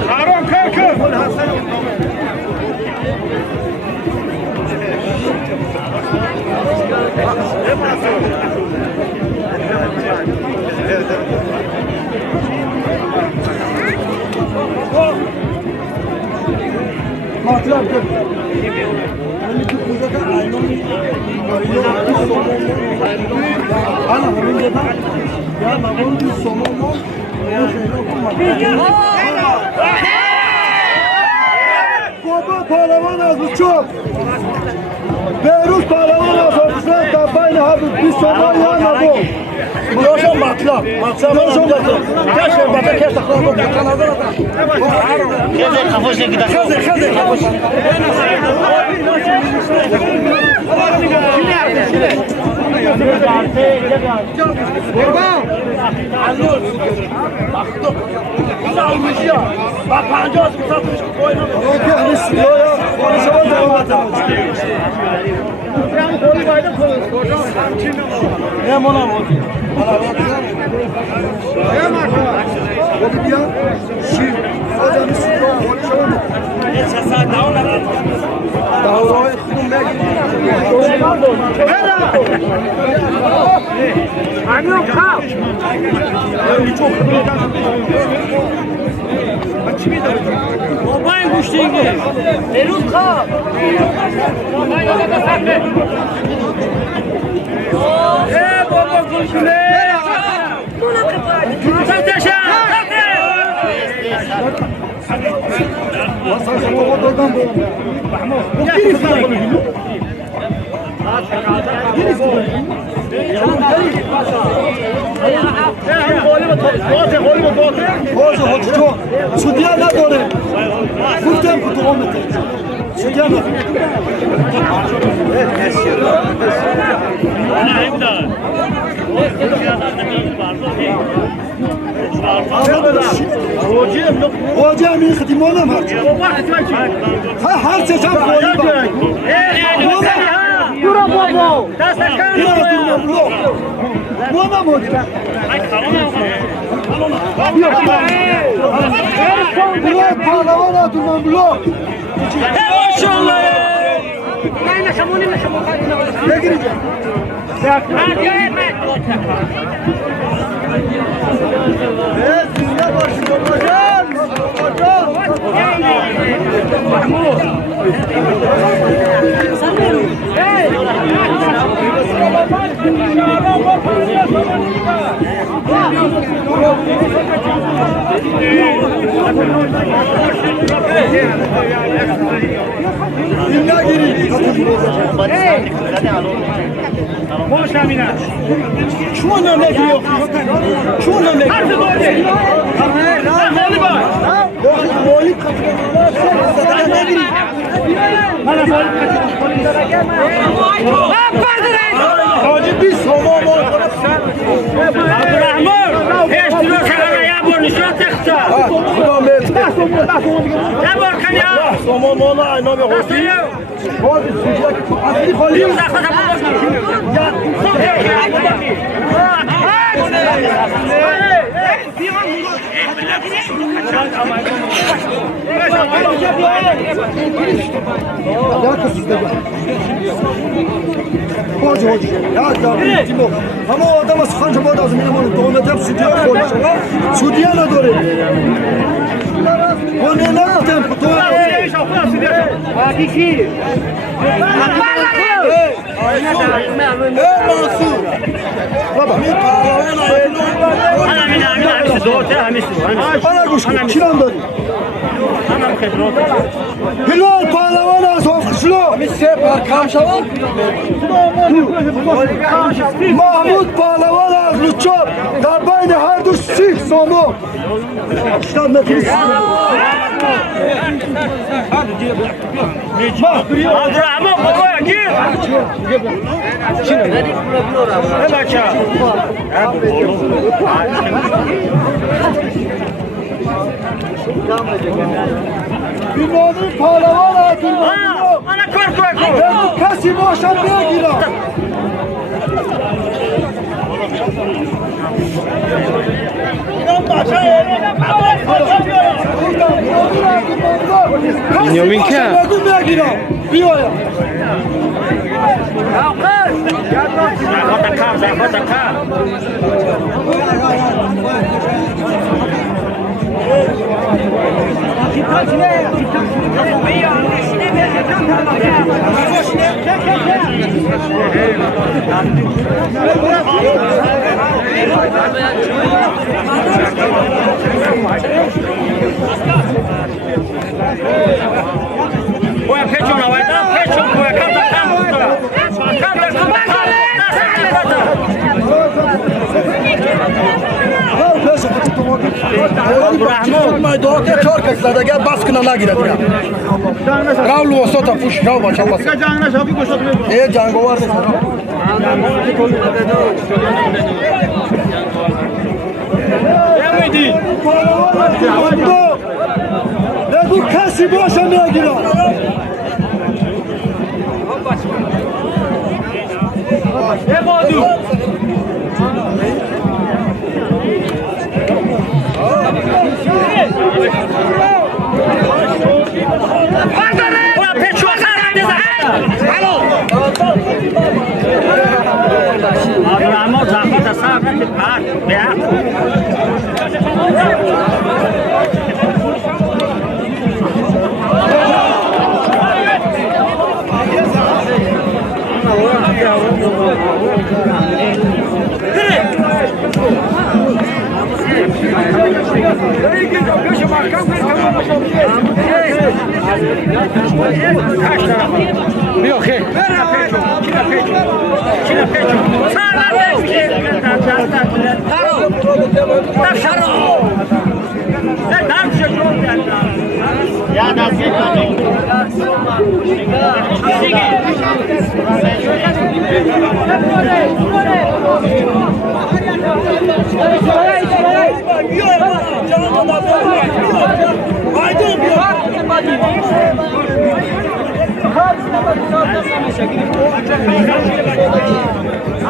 Haron kalkın. Baba palavan az çok. Beyrut palavan az ofisler tabayla habib bir somon yana bu. Yoşa matlab. Matlab. Gel şöyle bata kes takla bu kanalda. Kızı kafoş. Bak pancaz satmış koyma. Yok istiyor ya. Konuşalım devam edelim. Yani koyu bayda koyu. Hem ona mı? Hem arkadaş. O bir ya. Şiir. Hocam istiyor. Konuşalım. Davroy khunumga Amir kal. Babayın kuşlayınca. Erut kal. Babayın yolda saklı. Baba kuşunu. Çok teşekkür. Wasal o dodan bu. Hoje hoje Sudia na dore. Full tempo tu homem. Sudia na. Hocam iyi khidmona var. Ha her seçim koyu var. Dura baba. Bana mı? Blok palavana durman blok. Maşallah. Ne gireceğim? Evet, sizde başlıyor hocam. Mahmut. İlla girin. Hoş amina. Şu ne diyor? Şu ne? Hadi böyle. Hadi bak. Boyut kaçırıyorlar. Bana polislere gelme. Hacı bir somon var. Abdurrahman. Eştiro sana ya bu nişan tıkça. Ne bakın ya? Somon ola ayna be hoş. Hadi sıcak. Asli koli. Bir dakika da ya. Son Ya kız sizde gel. Hoca. Ya Timo. Ama o adama sıkınca bu lazım. Benim onu doğumda hep sütüyor. Sütüyor ne doğru? O ne lan tempo? Hakiki. Mansur. Baba. Ana kuş. Kiran dedi. Hilal palavan az ofşlo. Mahmut palavan az luçop. Tabayne her duş sik somu. İşte metrisi. Abdurrahman babaya gir. Ne bakça? Günahın palavan az durma. Ana korku. Ben bu kasi boşan bir girer. Bünyamin ka? Maydoğda çok kızlar gel baskına la girer ya. Ravlu olsa da puş rav bacha bas. Canına şapı koşatmıyor. Cango var da. Emedi. Ne bu kasi boşamaya girer. Emadu.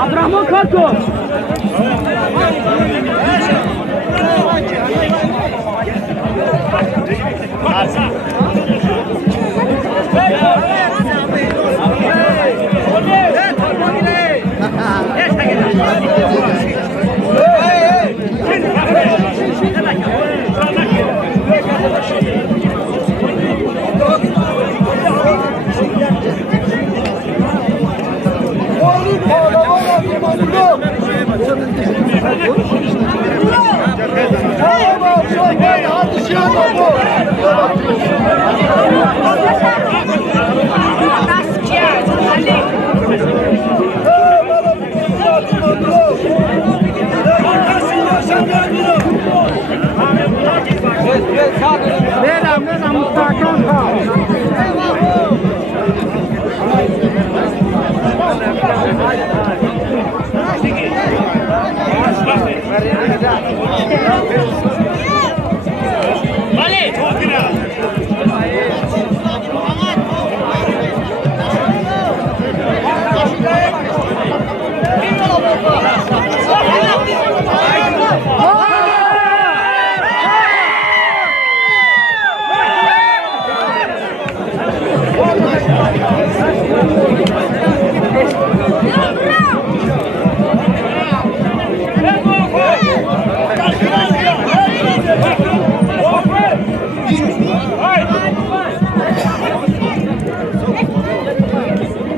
Abdurrahman Karto.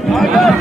Gel.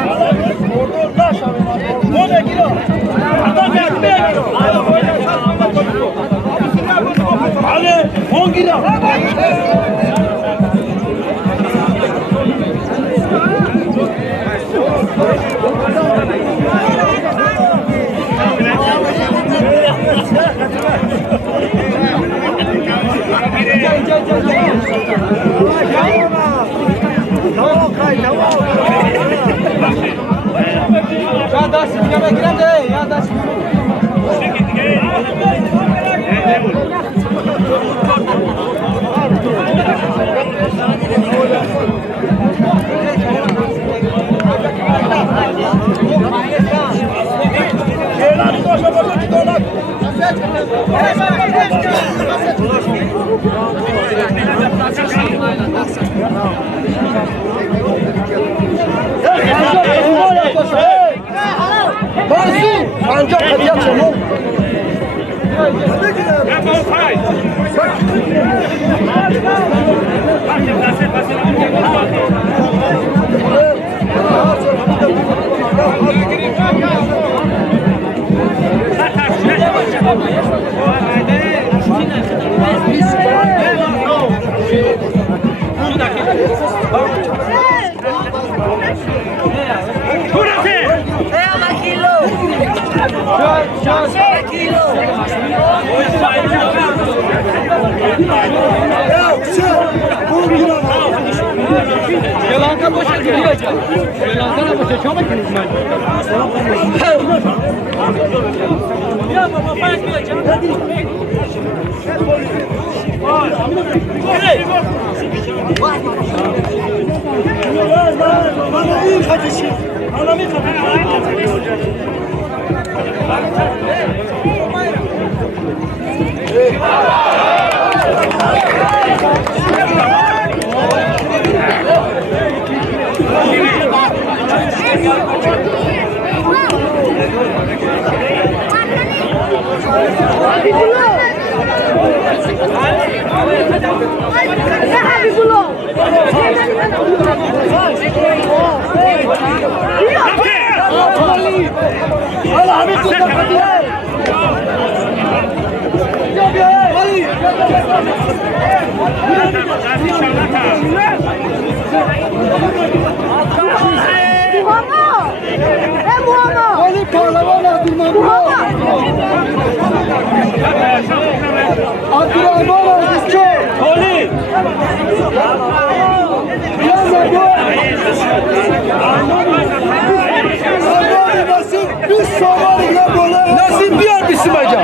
Nasıl bir bisim hocam?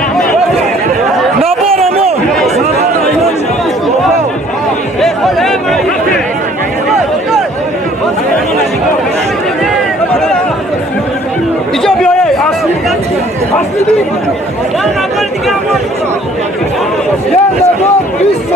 Ne var ama? İcab ya aslı değil. Ya ne var? Biz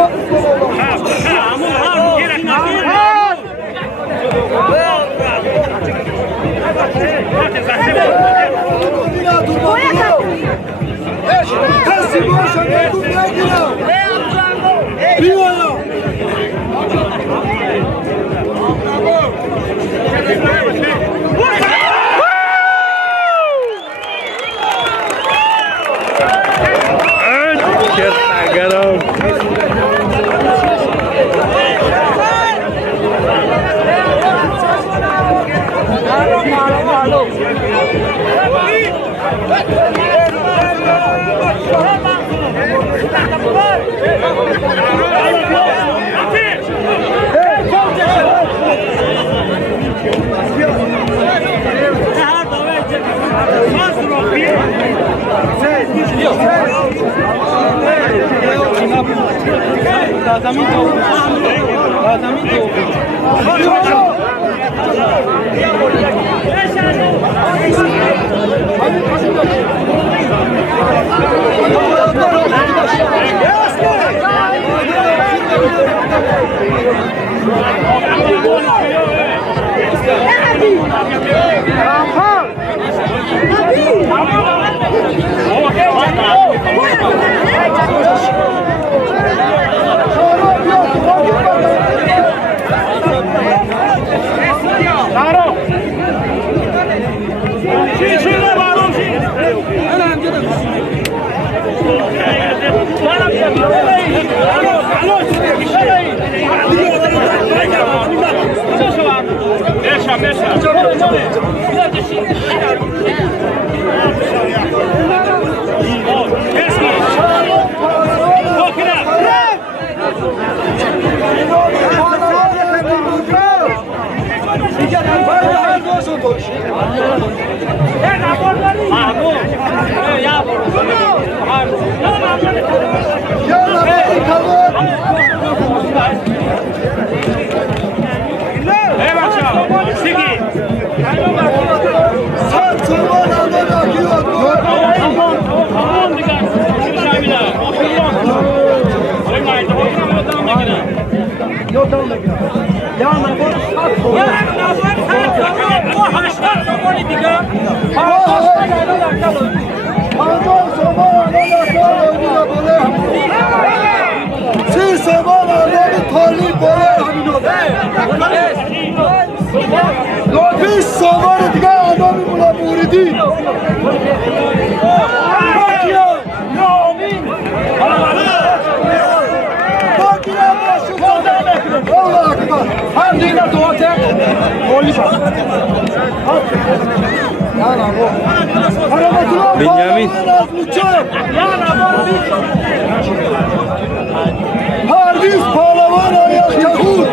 Pardon zaman anlatıyor buna böyle. Siz zaman anlatıyor talip böyle. Biz zamanı diye adamı bula muridi. Bak ya. Bak ya başı. Allah akbar. Hamdine duate. Olifa. Benjamin. Harbiz palavan ayak yakut.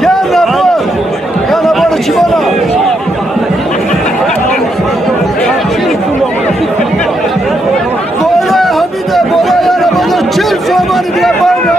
Gel nabal. Gel nabal çimana. Bola Hamide bola ya nabal çil zamanı bile bana.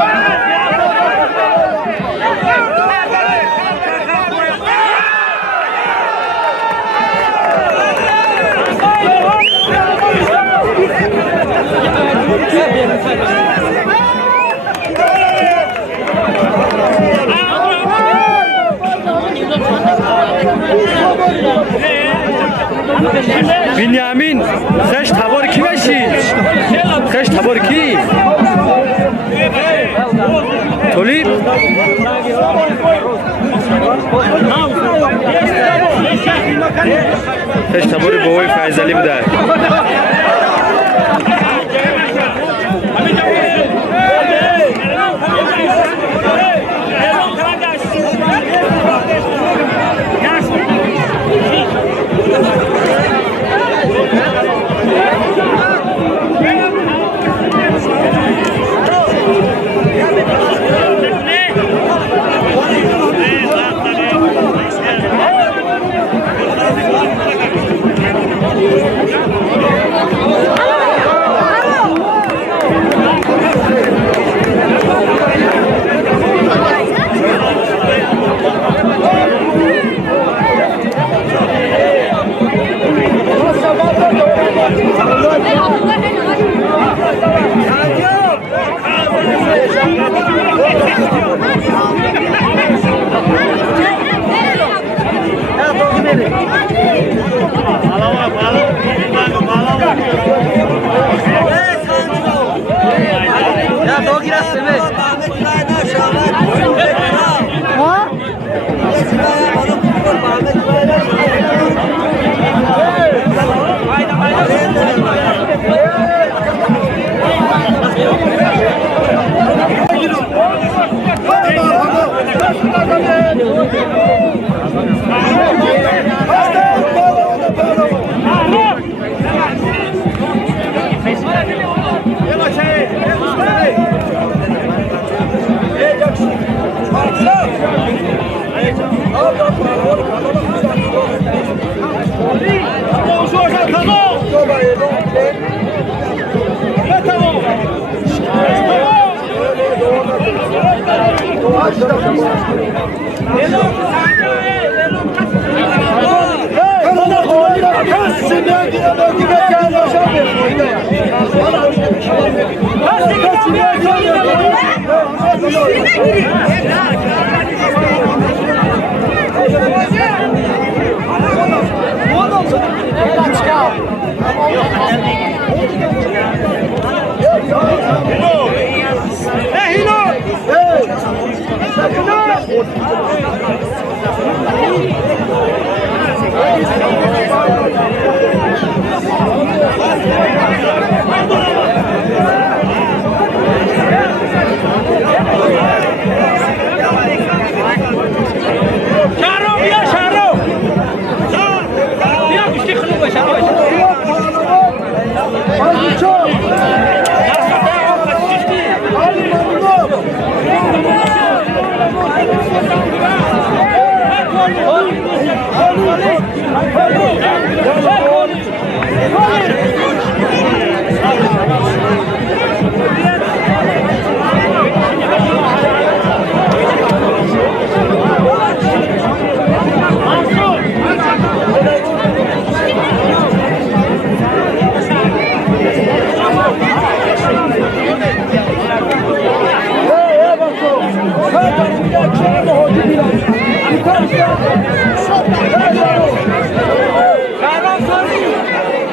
Benjamin, seç tabor kime şi? Seç tabor ki? Tolip. Seç tabori boy Fayzali bir daha.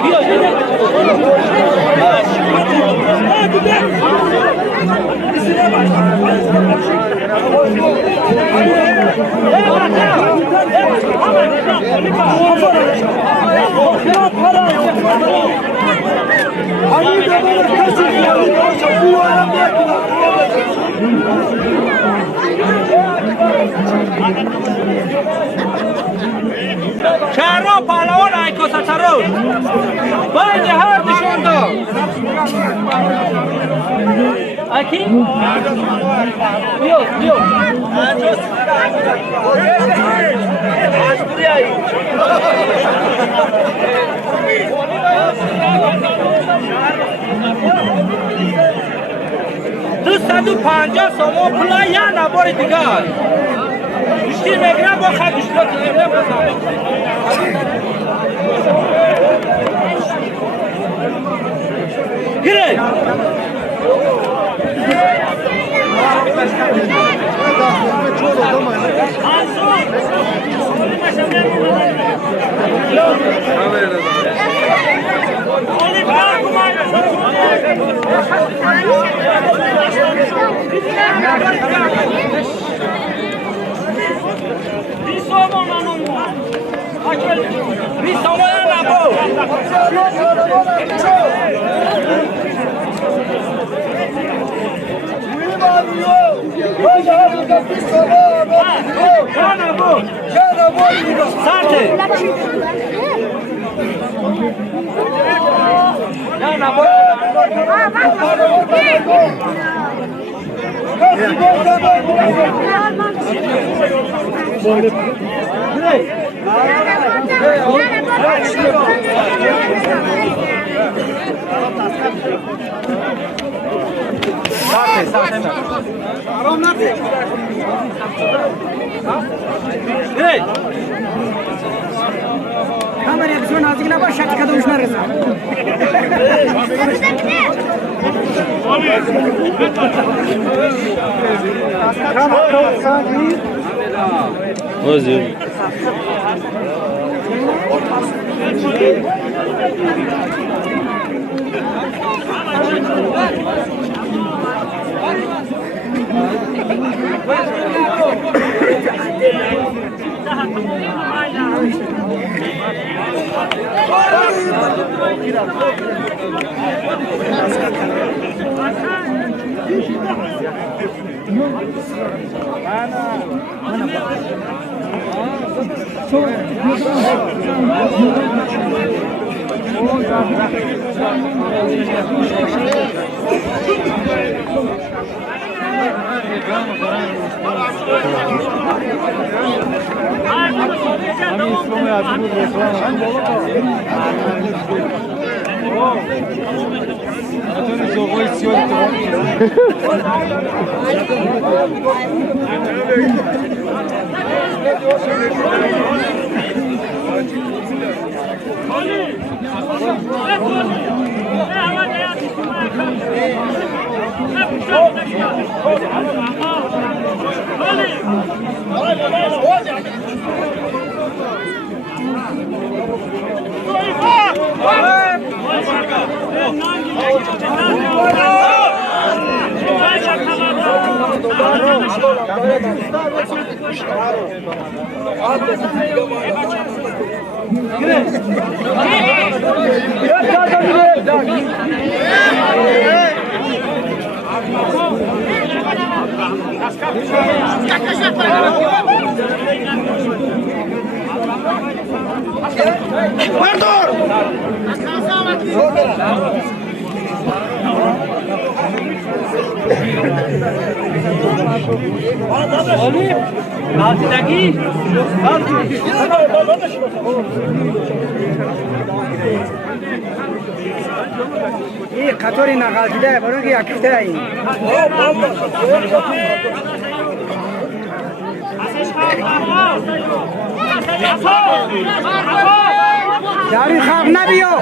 Bia, شهرها پهلوان عکاس سرو باید هر نشان داد اکی بیو دوستان 250 سومو پلا یا نباری دیگر بیشتر میگیرم با خودش رو تیرم بزنم گیره Kameraya bir sonra azıcık baş şartı kadar uçlar kızım. Özür. ये खतोरी नगाल दिया है बरों की आखिर से आई जारी खाफ ना भी हो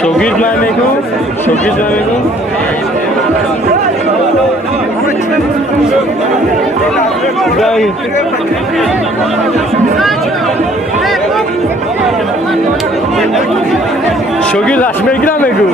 Şogird Mehmet'u, Şogird Mehmet'u. Güzel. Şogird Aşmek Mehmet'u.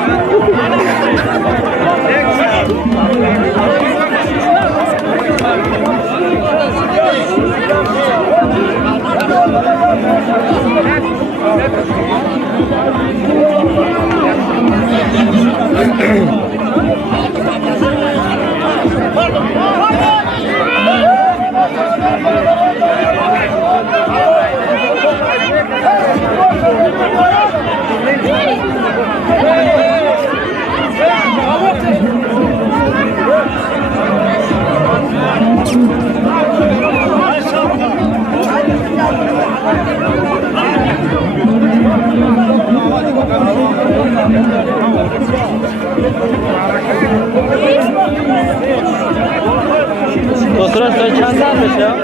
Dostlar sen çanta almış ya.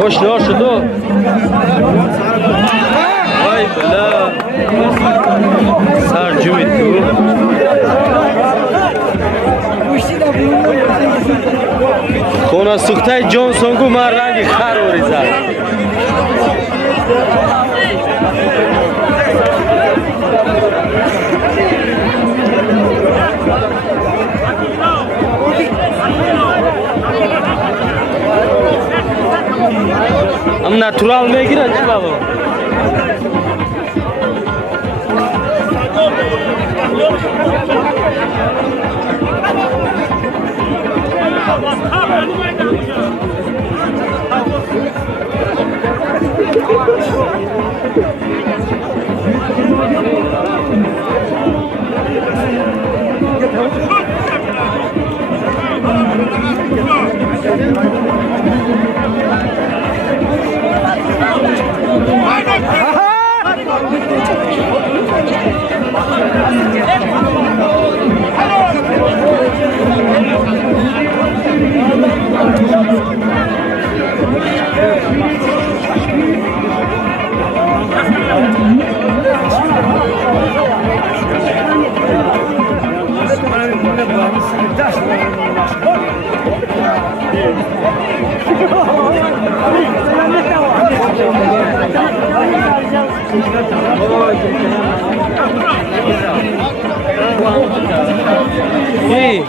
Hoş ne hoş do. Vay bela. Sarcım etti bu. Kona Suhtay Johnson'u marrangi khar oriza. हम नेचुरल में गिरा जी बाबू Hey.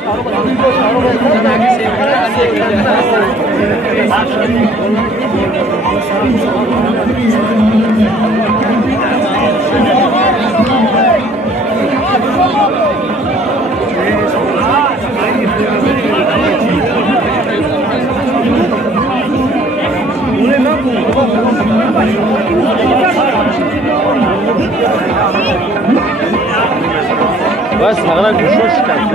بس فقط گوشش کرد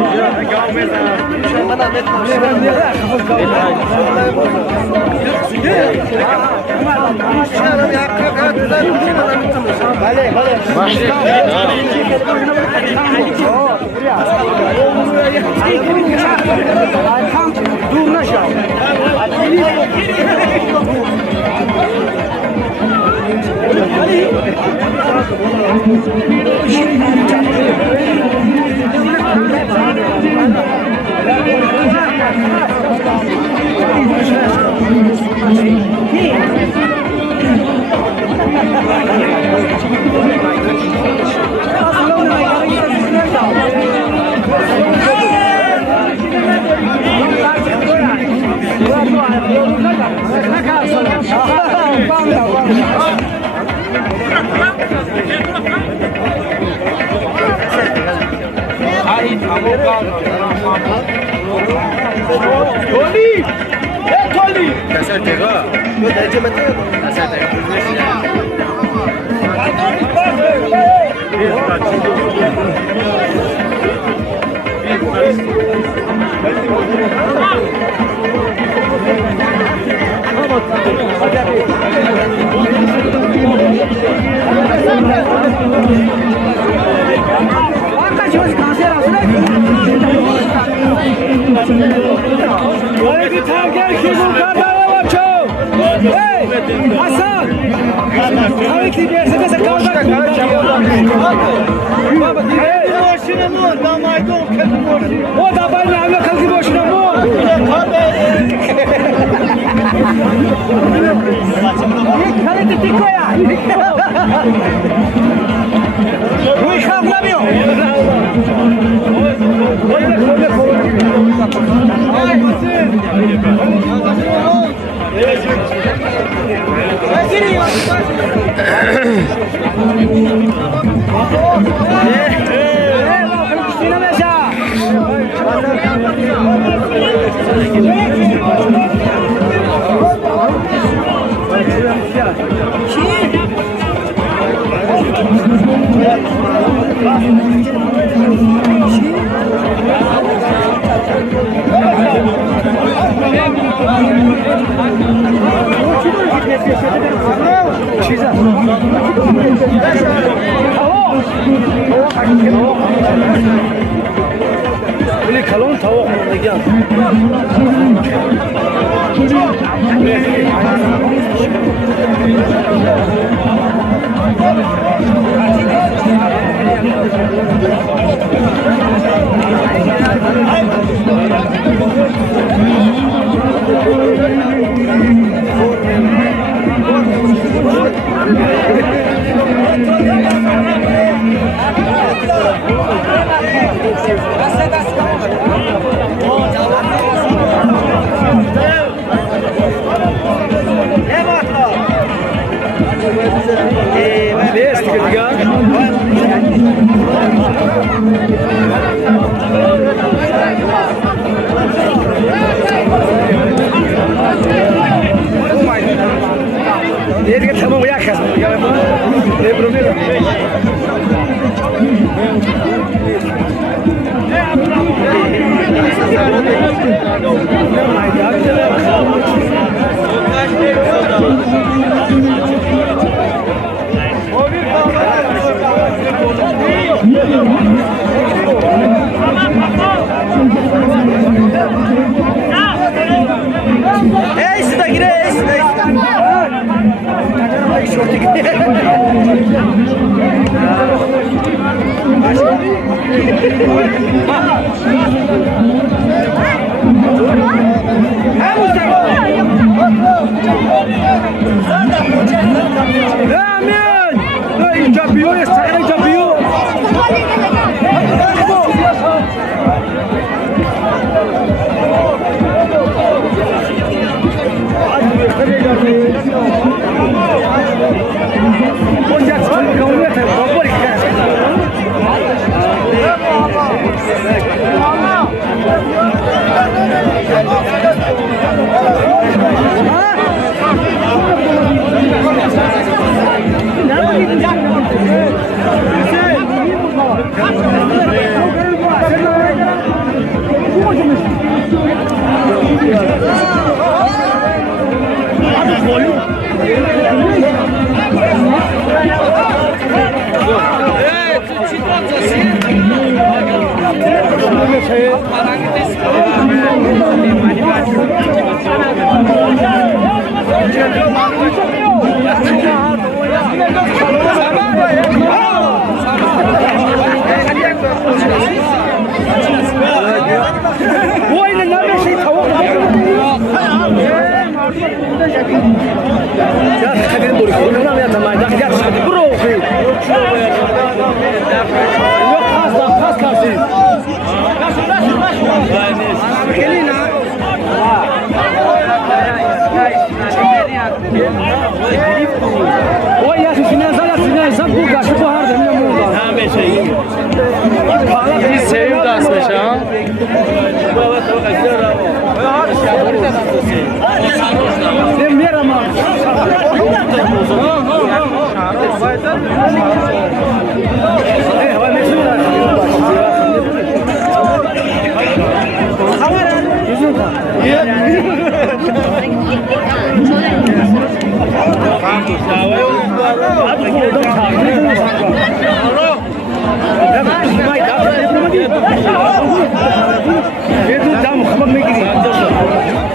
دور نشو Hey!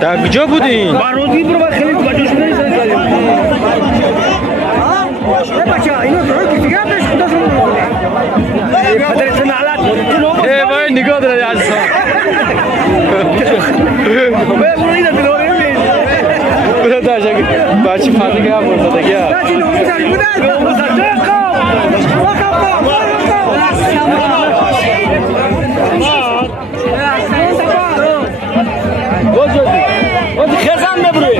در کجا بودین؟ بارودی برو باید خیلی بچه‌ش نمی‌زنی بچه اینو درو که دیگه بهش خدا شما پدرت نعلت ای وای نگاه داره عزیزا برو اینو درو ببین برو داشت بچه فاده که هم برده دیگه بچه نومی سری بوده خزان ببروی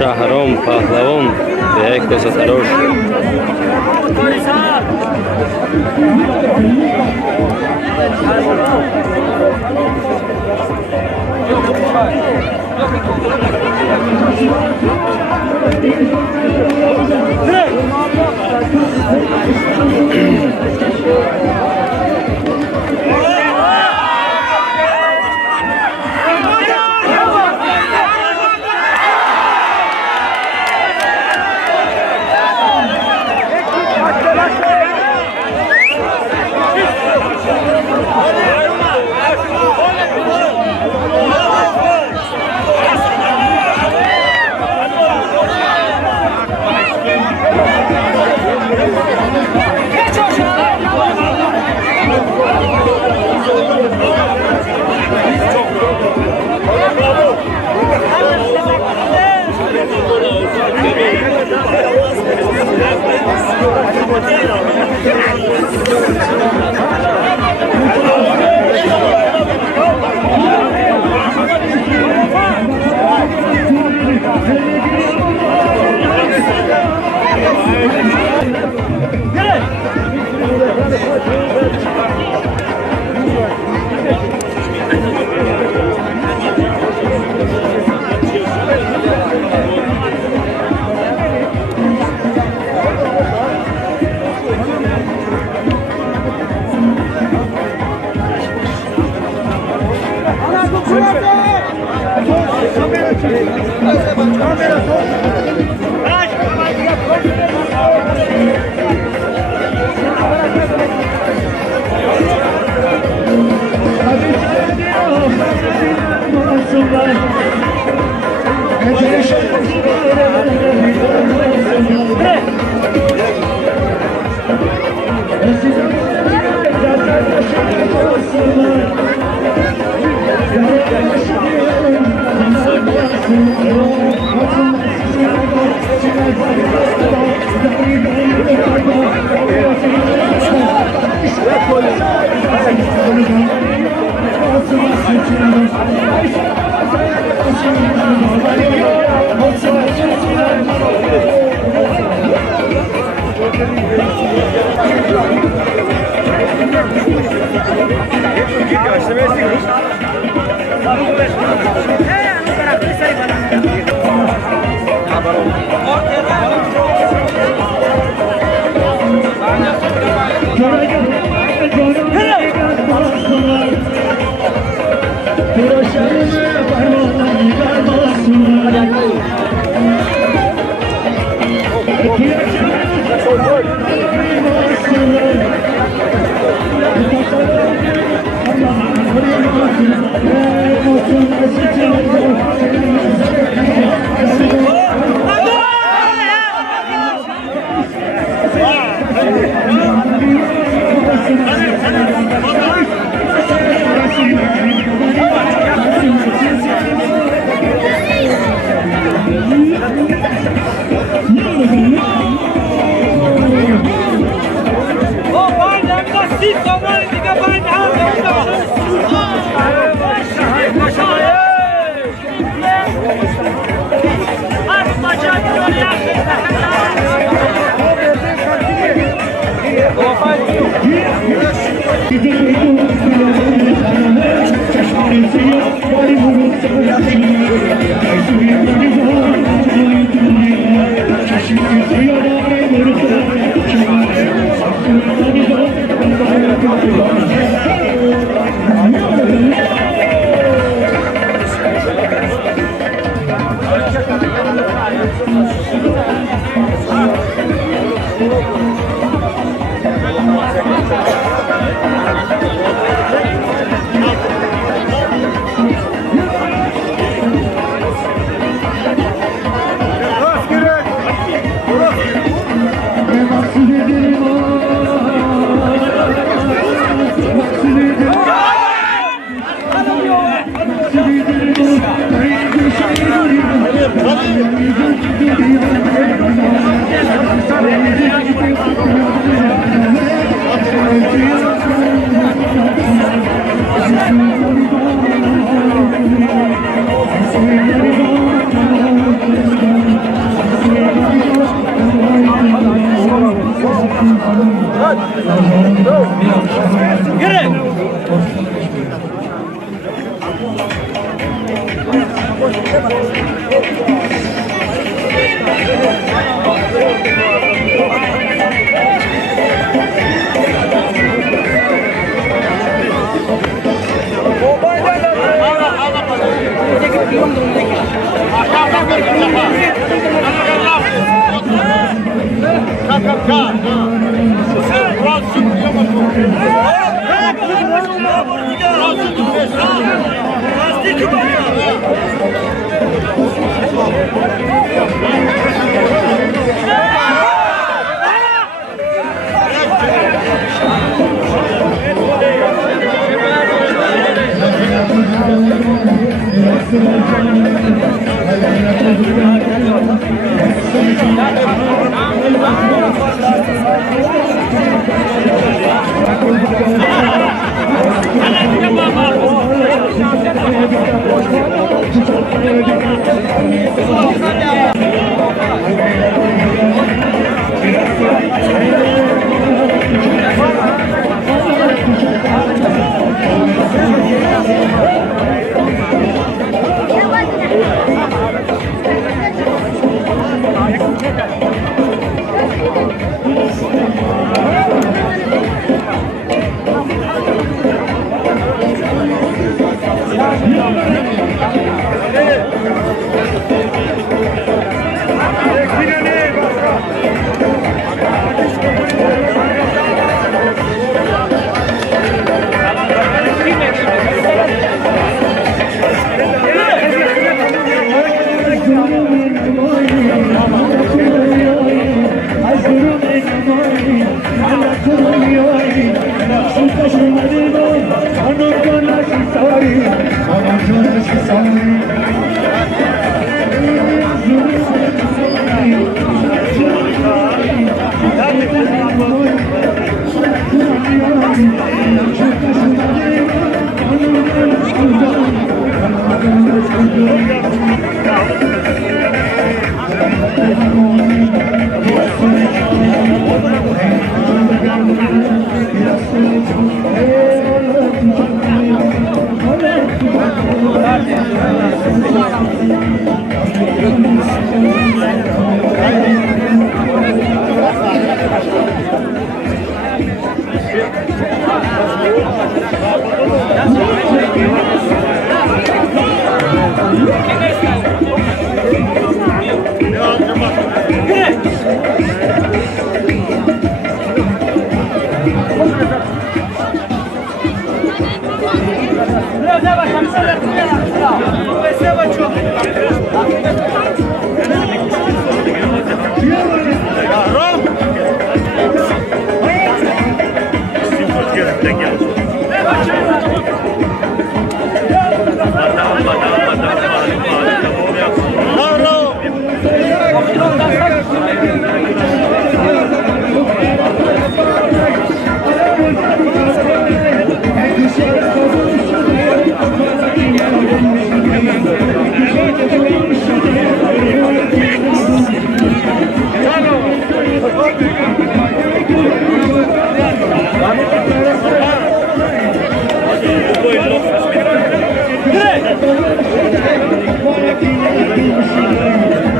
Shahram Pahlavon Bek Ko'satarosh.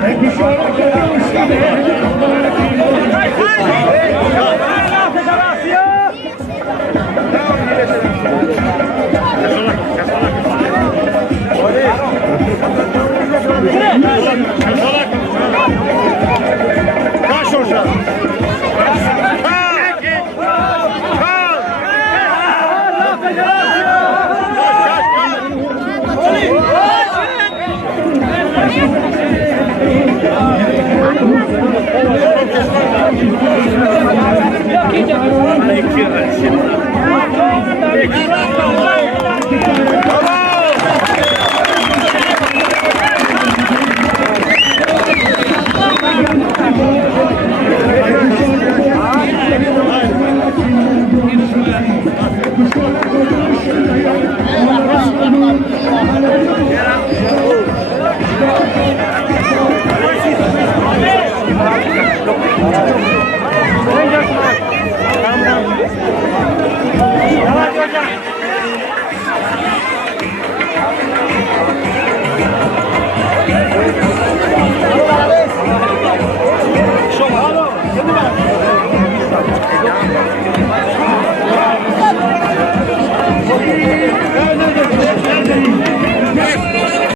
Thank you.